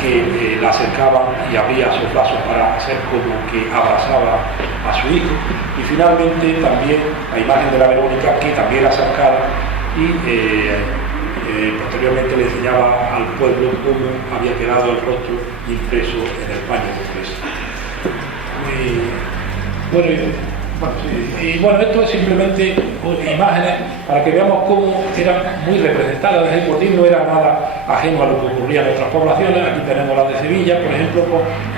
que la acercaba y abría sus brazos para hacer como que abrazaba a su hijo. Y finalmente también la imagen de la Verónica, que también la acercaba y posteriormente le enseñaba al pueblo cómo había quedado el rostro impreso en el paño de preso. Bueno, Bueno, sí. Y bueno, esto es simplemente imágenes para que veamos cómo eran muy representadas. El Portín no era nada ajeno a lo que ocurría en otras poblaciones. Aquí tenemos la de Sevilla, por ejemplo,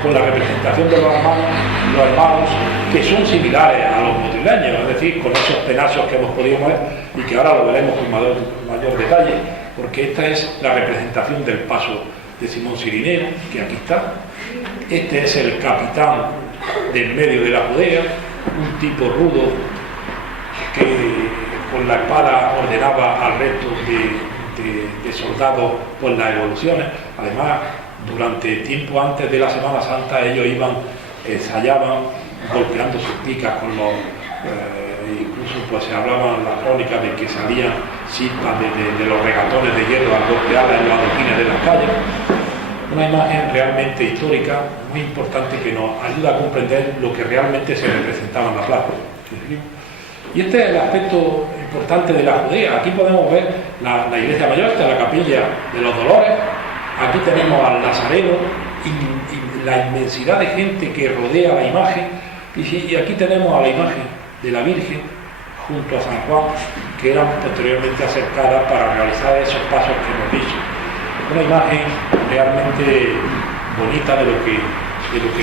con la representación de los hermanos que son similares a los madrileños, es decir, con esos penachos que hemos podido ver y que ahora lo veremos con mayor detalle, porque esta es la representación del paso de Simón Cirineo, que aquí está. Este es el capitán del medio de la Judea, un tipo rudo que con la espada ordenaba al resto de soldados por las evoluciones. Además, durante tiempo antes de la Semana Santa ellos ensayaban golpeando sus picas con los incluso pues se hablaban las crónicas de que salían chispas de los regatones de hierro al golpearlas en los adoquines de las calles. Una imagen realmente histórica, muy importante, que nos ayuda a comprender lo que realmente se representaba en la plaza. Y este es el aspecto importante de la Judea. Aquí podemos ver la iglesia mayor, esta es la capilla de los Dolores. Aquí tenemos al Nazareno y la inmensidad de gente que rodea la imagen. Y aquí tenemos a la imagen de la Virgen junto a San Juan, que eran posteriormente acercadas para realizar esos pasos que hemos dicho. Una imagen realmente bonita de lo que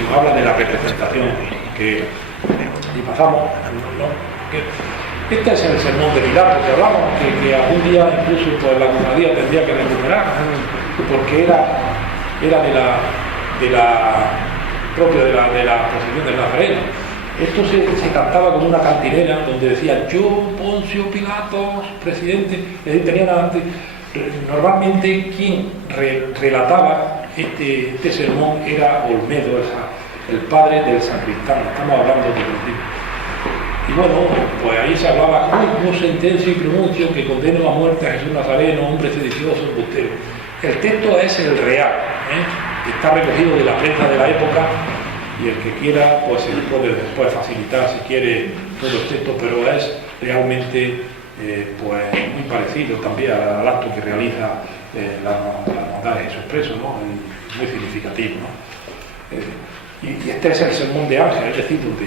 nos habla de la representación y pasamos, ¿no? Este es el sermón de Pilato que hablamos, que algún día incluso pues, la cofradía tendría que recuperar, porque era propio de la procesión del Nazareno. Esto se cantaba como una cantinera donde decía yo, Poncio Pilatos, presidente, es decir, tenían antes. Normalmente quien relataba este sermón era Olmedo, el padre del sacristán. Estamos hablando de los libros. Y bueno, pues ahí se hablaba como sentencia y pronuncio que condeno a muerte a Jesús Nazareno, hombre sedicioso, embustero. El texto es el real, está recogido de la prensa de la época y el que quiera pues se le puede después facilitar si quiere todo el texto, pero es realmente pues muy parecido también al acto que realiza la hermandad de Jesús Preso, ¿no? Y muy significativo, ¿no? Y este es el sermón de Ángel, es decir, donde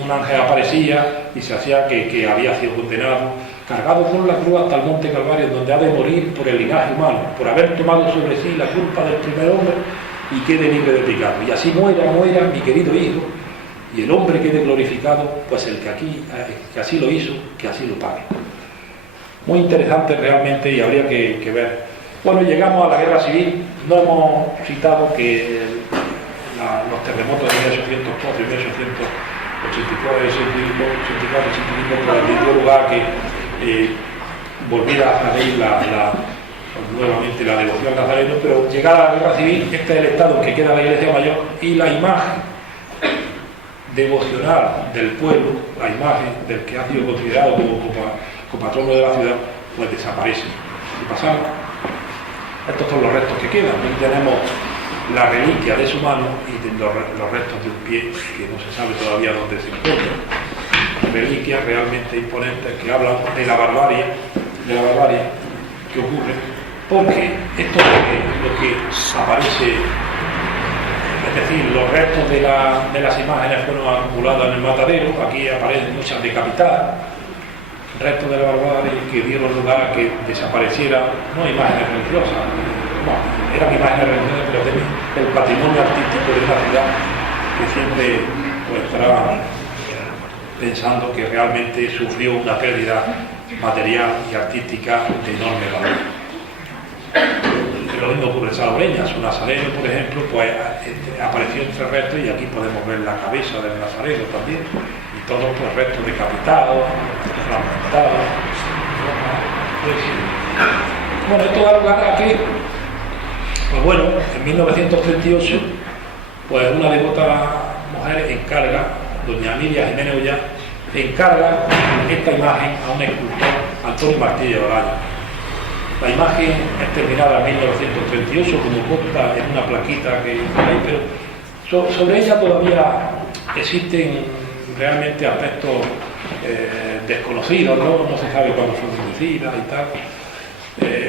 un ángel aparecía y se hacía que había sido condenado, cargado con la cruz hasta el monte Calvario, donde ha de morir por el linaje humano, por haber tomado sobre sí la culpa del primer hombre y quede libre de pecado. Y así muera mi querido hijo, y el hombre quede glorificado, pues el que así lo hizo, que así lo pague. Muy interesante realmente y habría que ver. Bueno, llegamos a la guerra civil. No hemos citado que los terremotos de 1804 y 1884, 85, pues dio lugar a que volviera a salir nuevamente la devoción al Nazareno, pero llegada a la guerra civil, este es el estado en que queda la iglesia mayor y la imagen devocional del pueblo, la imagen del que ha sido considerado como copatrono de la ciudad, pues desaparece. Y pasamos, estos son los restos que quedan. Aquí tenemos la reliquia de su mano y los restos de un pie que no se sabe todavía dónde se encuentran. Reliquias realmente imponentes que hablan de la barbarie que ocurre, porque esto es lo que aparece. Es decir, los restos de las imágenes fueron acumulados en el matadero. Aquí aparecen muchas decapitadas, restos de la barbarie que dieron lugar a que desaparecieran, no imágenes religiosas, no, eran imágenes religiosas, pero del patrimonio artístico de una ciudad que siempre pues, estará pensando que realmente sufrió una pérdida material y artística de enorme valor. Lo mismo ocurre en Salobreña. Su Nazareno, por ejemplo, pues apareció entre restos y aquí podemos ver la cabeza del Nazareno también, y todos pues restos decapitados, fragmentados. Bueno, esto da lugar a que, pues bueno, en 1938, pues una devota mujer encarga, doña Emilia Jiménez Ollá, encarga esta imagen a un escultor, Antonio Martínez Olaño. La imagen es terminada en 1938, como consta en una plaquita que hay, pero sobre ella todavía existen realmente aspectos desconocidos, no se sabe cuándo fue producida y tal.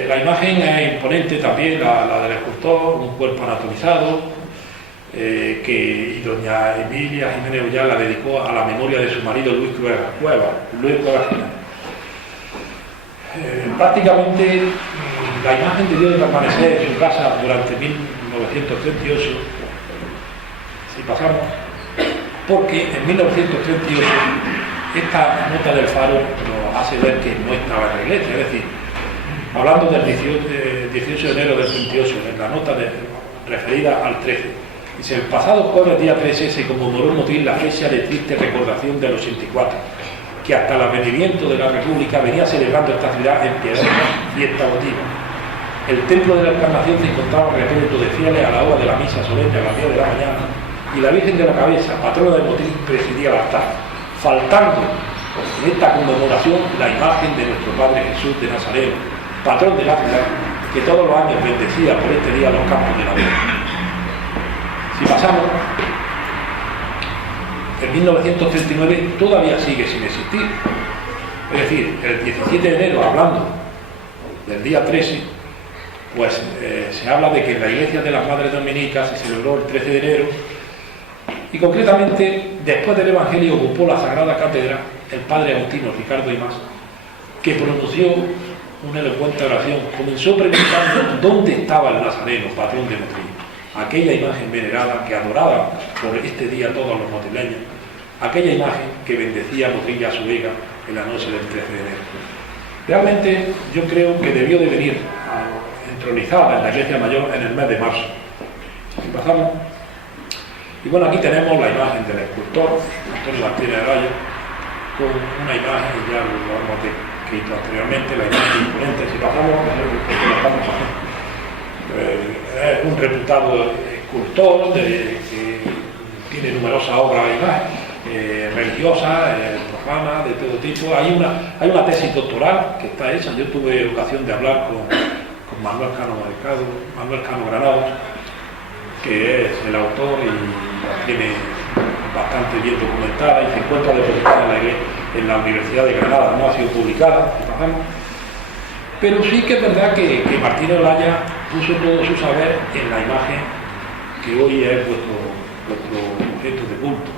La imagen es imponente también, la del escultor, un cuerpo anatomizado. y doña Emilia Jiménez Ullá la dedicó a la memoria de su marido Luis Cuevas Jiménez. Prácticamente la imagen debió de permanecer en su casa durante 1938, si pasamos, porque en 1938 esta nota del Faro nos hace ver que no estaba en la iglesia, es decir, hablando del 18 de enero del 28, en la nota referida al 13, dice: el pasado jueves día 13 se conmemoró en Motril la fecha de triste recordación del 84, que hasta el advenimiento de la República venía celebrando esta ciudad en piedad y fiesta votiva. El templo de la Encarnación se encontraba repleto de fieles a la hora de la misa solemne a las 10 de la mañana, y la Virgen de la Cabeza, patrona de Motril, presidía el altar, faltando en esta conmemoración la imagen de nuestro Padre Jesús de Nazareno, patrón de la ciudad, que todos los años bendecía por este día los campos de la vida. Si pasamos, en 1939 todavía sigue sin existir. Es decir, el 17 de enero, hablando del día 13, pues se habla de que en la iglesia de las Madres Dominicas se celebró el 13 de enero, y concretamente, después del Evangelio, ocupó la Sagrada Cátedra el padre Agustino Ricardo Imaz, que pronunció una elocuente oración. Comenzó preguntando dónde estaba el Nazareno, patrón de Motril, aquella imagen venerada que adoraban por este día todos los motrileños, aquella imagen que bendecía a Motril y a su vega en la noche del 13 de enero. Realmente yo creo que debió de venir entronizada en la Iglesia Mayor en el mes de marzo. Pasamos. Y bueno, aquí tenemos la imagen del escultor Antonio Martínez de Rayo, con una imagen, ya lo hemos descrito anteriormente, la imagen imponente. Si pasamos, es un reputado escultor que tiene numerosas obras de imagen, religiosas, profanas, de todo tipo. Hay una tesis doctoral que está hecha. Yo tuve ocasión de hablar con Manuel Cano Granados, que es el autor y la tiene bastante bien documentada y se encuentra depositada en la Universidad de Granada. No ha sido publicada, pero sí que es verdad que Martínez Olaya puso todo su saber en la imagen que hoy es vuestro objeto de culto.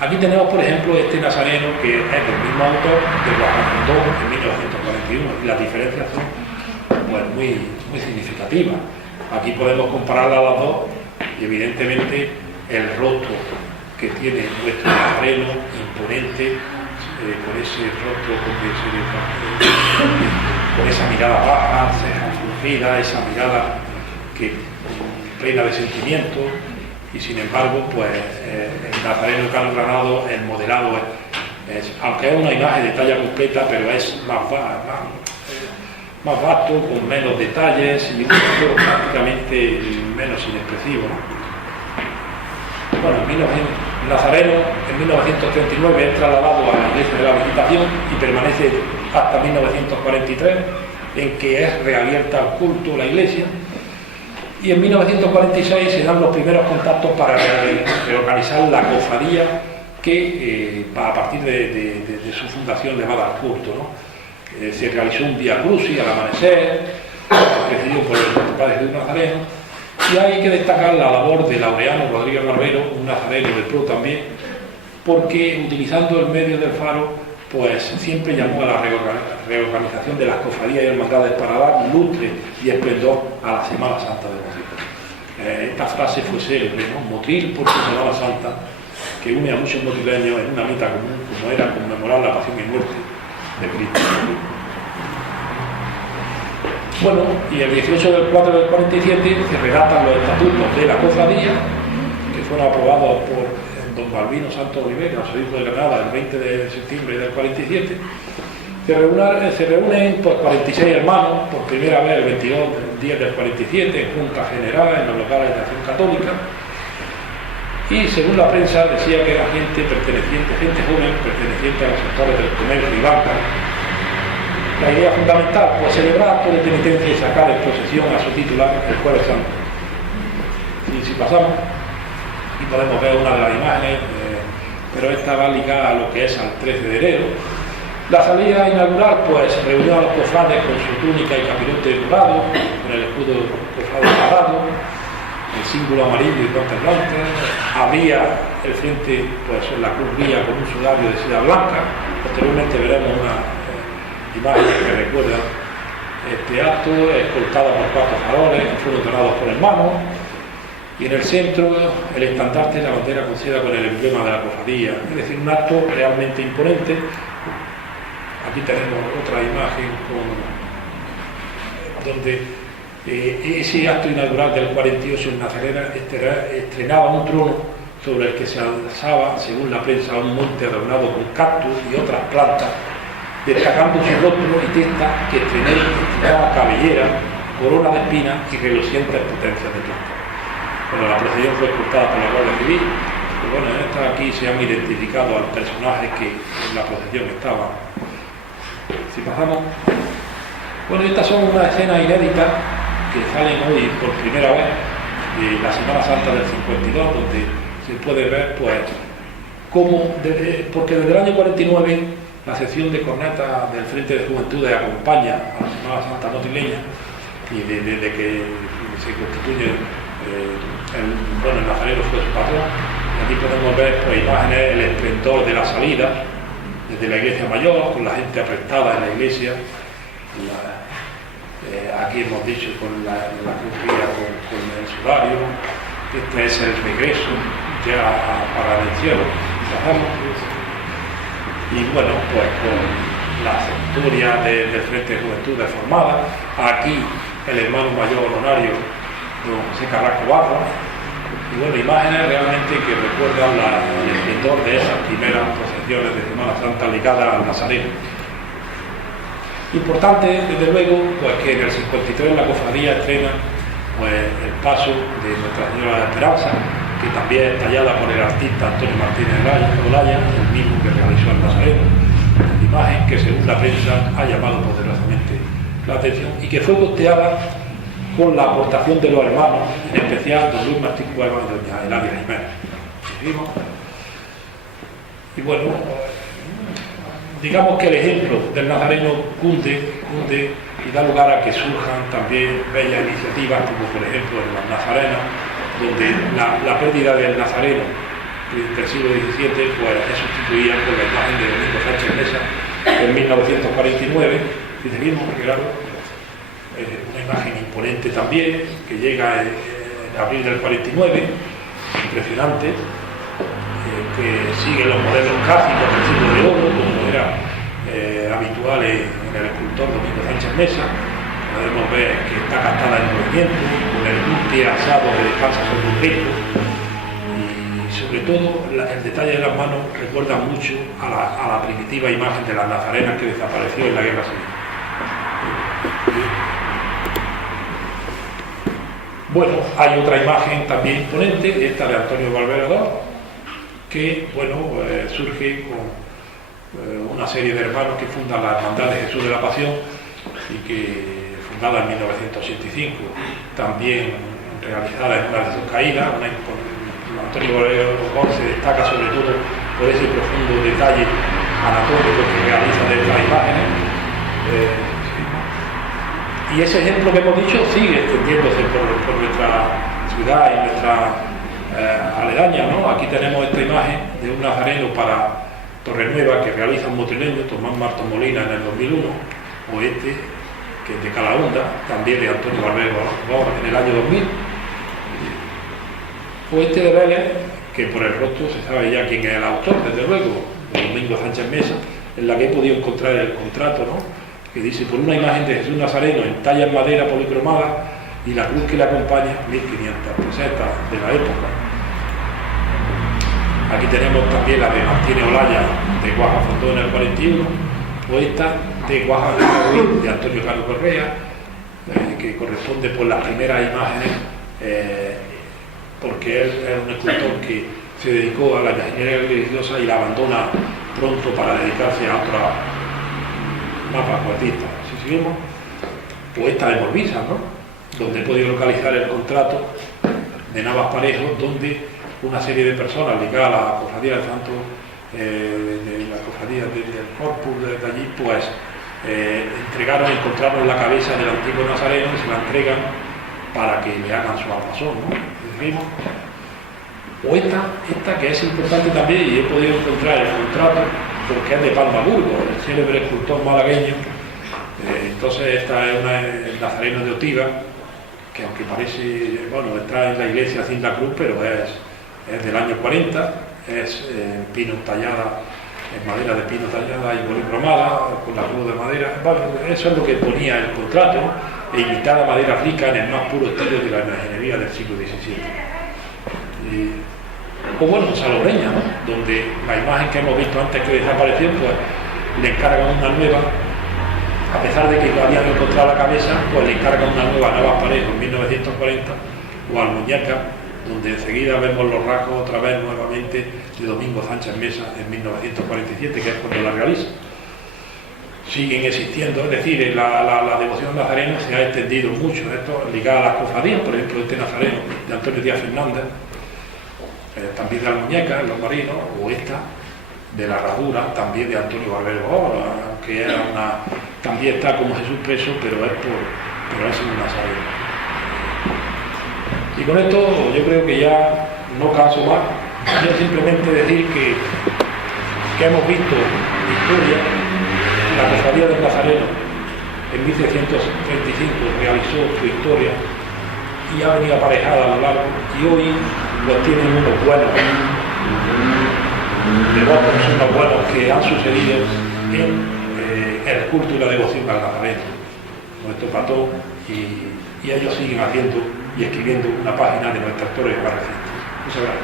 Aquí tenemos, por ejemplo, este nazareno que es del mismo autor que lo presentó en 1941, y las diferencias son pues, muy significativas. Aquí podemos compararla a las dos, y evidentemente el rostro que tiene nuestro nazareno imponente, con ese rostro con esa mirada baja, cejas fruncidas, esa mirada que plena de sentimiento, y sin embargo, pues el nazareno Cano Granado, el modelado es, aunque es una imagen de talla completa, pero es más vasto, con menos detalles y un poco prácticamente menos inexpresivo. Bueno, Nazareno en 1939 es trasladado a la iglesia de la Visitación y permanece hasta 1943, en que es reabierta al culto la iglesia, y en 1946 se dan los primeros contactos para reorganizar la cofradía que a partir de su fundación le va a dar culto, ¿no? Se realizó un Vía Crucis al amanecer, presidido por el padre Jesús Nazareno, y hay que destacar la labor de Laureano Rodríguez Barbero, un nazareno del PRO también, porque utilizando el medio del Faro, pues siempre llamó a la reorganización de las cofradías y hermandades para dar lustre y esplendor a la Semana Santa de Motril. Esta frase fue célebre, ¿no? Motril por su Semana Santa, que une a muchos motrileños en una meta común, como era conmemorar la pasión y muerte de Cristo. Bueno, y el 18 del 4 del 47 se redactan los estatutos de la cofradía, que fueron aprobados por don Balbino Santos Olivera, arzobispo de Granada, el 20 de septiembre del 47. Se reúnen pues, 46 hermanos, por primera vez el 22 del 47, en Junta General, en los locales de Acción Católica. Y según la prensa decía que era gente joven, perteneciente a los sectores del comercio y banca. La idea fundamental, pues celebrar actos de penitencia y sacar en posesión a su titular el Jueves Santo. Si pasamos, y podemos ver una de las imágenes, pero esta va ligada a lo que es al 13 de enero. La salida inaugural, pues reunió a los cofrades con su túnica y capirote dorado, con el escudo cofrade dorado. el símbolo amarillo y contemplante, había el frente, pues en la cruz guía con un sudario de seda blanca. Posteriormente veremos una imagen que recuerda este acto, escoltada por 4 faroles que fueron donados por hermanos, y en el centro el estandarte, la bandera con seda con el emblema de la cofradía, es decir, un acto realmente imponente. Aquí tenemos otra imagen donde ese acto inaugural del 48 en Nazarena estrenaba un trono sobre el que se alzaba, según la prensa, un monte adornado con cactus y otras plantas, destacando su rostro y testa que estrenaba cabellera, corona de espinas y relucientes potencias de plata. Bueno, la procesión fue escoltada por la Guardia Civil. Y bueno, en esta aquí se han identificado al personaje que en la procesión estaba. Si pasamos. Bueno, estas son unas escenas inéditas que salen hoy por primera vez de la Semana Santa del 52, donde se puede ver, pues, cómo, porque desde el año 49 la sección de cornetas del Frente de Juventudes acompaña a la Semana Santa motileña, y desde que se constituye el nazareno fue su patrón. Aquí podemos ver, pues, imágenes, el esplendor de la salida desde la iglesia mayor, con la gente apretada en la iglesia. Aquí hemos dicho con la cruz con el sudario. Este es el regreso ya para el cielo. Y bueno, pues con la centuria del Frente de Juventud formada. Aquí el hermano mayor honorario, don José Carrasco Barra. Y bueno, imágenes realmente que recuerdan el esplendor de esas primeras procesiones de Semana Santa ligadas al Nazareno. Importante, desde luego, pues que en el 53 la cofradía estrena, pues, el paso de Nuestra Señora de la Esperanza, que también es tallada por el artista Antonio Martínez Olaya, el mismo que realizó el Nazareno. Imagen que, según la prensa, ha llamado poderosamente la atención y que fue costeada con la aportación de los hermanos, en especial don Luis Martín Cuevas y doña Eladia Jiménez. ¿Seguimos? Y bueno, digamos que el ejemplo del Nazareno cunde y da lugar a que surjan también bellas iniciativas, como por ejemplo en las Nazarenas, donde la pérdida del Nazareno del siglo XVII, pues, es sustituida por la imagen de Domingo Sánchez Mesa en 1949. Y seguimos, claro, una imagen imponente también, que llega en abril del 49, impresionante, que sigue los modelos clásicos del siglo de oro, como era habitual en el escultor Domingo Sánchez Mesa. Podemos ver que está captada en movimiento, con el buste asado que descansa sobre un pecho, y sobre todo el detalle de las manos recuerda mucho a la primitiva imagen de las nazarenas que desapareció en la Guerra Civil. Bueno, hay otra imagen también imponente, esta de Antonio Valverde, que, bueno, surge con una serie de hermanos que fundan la Hermandad de Jesús de la Pasión, y que, fundada en 1985, también realizada en una de sus caídas. Antonio Valverde se destaca sobre todo por ese profundo detalle anatómico que realiza de estas imágenes. Y ese ejemplo que hemos dicho sigue extendiéndose por nuestra ciudad y nuestra aledaña, ¿no? Aquí tenemos esta imagen de un nazareno para Torrenueva que realiza un motrileño, Tomás Martos Molina, en el 2001, o este, que es de Calahonda, también de Antonio Valverde en el año 2000, o este de Vélez, que por el rostro se sabe ya quién es el autor, desde luego, de Domingo Sánchez Mesa, en la que he podido encontrar el contrato, ¿no?, que dice: por una imagen de Jesús Nazareno en talla en madera policromada y la cruz que le acompaña, 1.500 pesetas de la época. Aquí tenemos también la de Martínez Olaya de Guaja Fondó en el 41, o esta de Guaja de Antonio Carlos Correa, que corresponde por las primeras imágenes, porque él es un escultor que se dedicó a la imaginería religiosa y la abandona pronto para dedicarse a otra mapa cuartista. Si seguimos, pues esta de Morvisa, ¿no?, donde he podido localizar el contrato de Navas Parejo, donde una serie de personas ligadas a la cofradía del Santo, de la cofradía del Corpus de allí, pues encontraron la cabeza del antiguo nazareno y se la entregan para que le hagan su armazón, ¿no? seguimos. O esta que es importante también, y he podido encontrar el contrato, porque es de Palmaburgo, el célebre escultor malagueño. Entonces esta es el Nazareno de Otiva, que aunque parece, bueno, está en la iglesia sin la cruz, pero es del año 40, es pino tallada, en madera de pino tallada y policromada, con la cruz de madera. Bueno, eso es lo que ponía el contrato, ¿no? E imitada madera africana en el más puro estilo de la imaginería del siglo XVII. O bueno, Salobreña, ¿no? Donde la imagen que hemos visto antes que desapareció, pues le encargan una nueva, a pesar de que habían encontrado la cabeza, pues le encargan una nueva a Navas Parejo en 1940, o al Muñeca, donde enseguida vemos los rasgos otra vez nuevamente de Domingo Sánchez Mesa en 1947, que es cuando la realiza. Siguen existiendo, es decir, la devoción nazarena se ha extendido mucho, esto ligado a las cofradías, por ejemplo, este nazareno de Antonio Díaz Fernández, también de la Muñeca, en los marinos, o esta de la herradura, también de Antonio Barbero, aunque era también está como Jesús preso, pero es un nazareno. Y con esto yo creo que ya no canso más, yo simplemente decir que hemos visto historia. La cofradía del Nazareno en 1635 realizó su historia y ha venido aparejada a lo largo, y hoy los tienen unos buenos devotos, unos buenos que han sucedido en el culto y la devoción al Nazareno. Nuestro patrón, y ellos siguen haciendo y escribiendo una página de nuestra historia más reciente. Muchas gracias.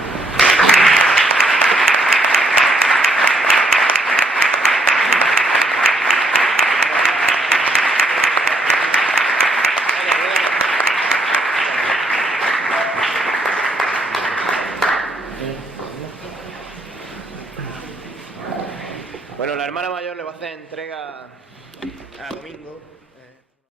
Bueno, la hermana mayor le va a hacer entrega a Domingo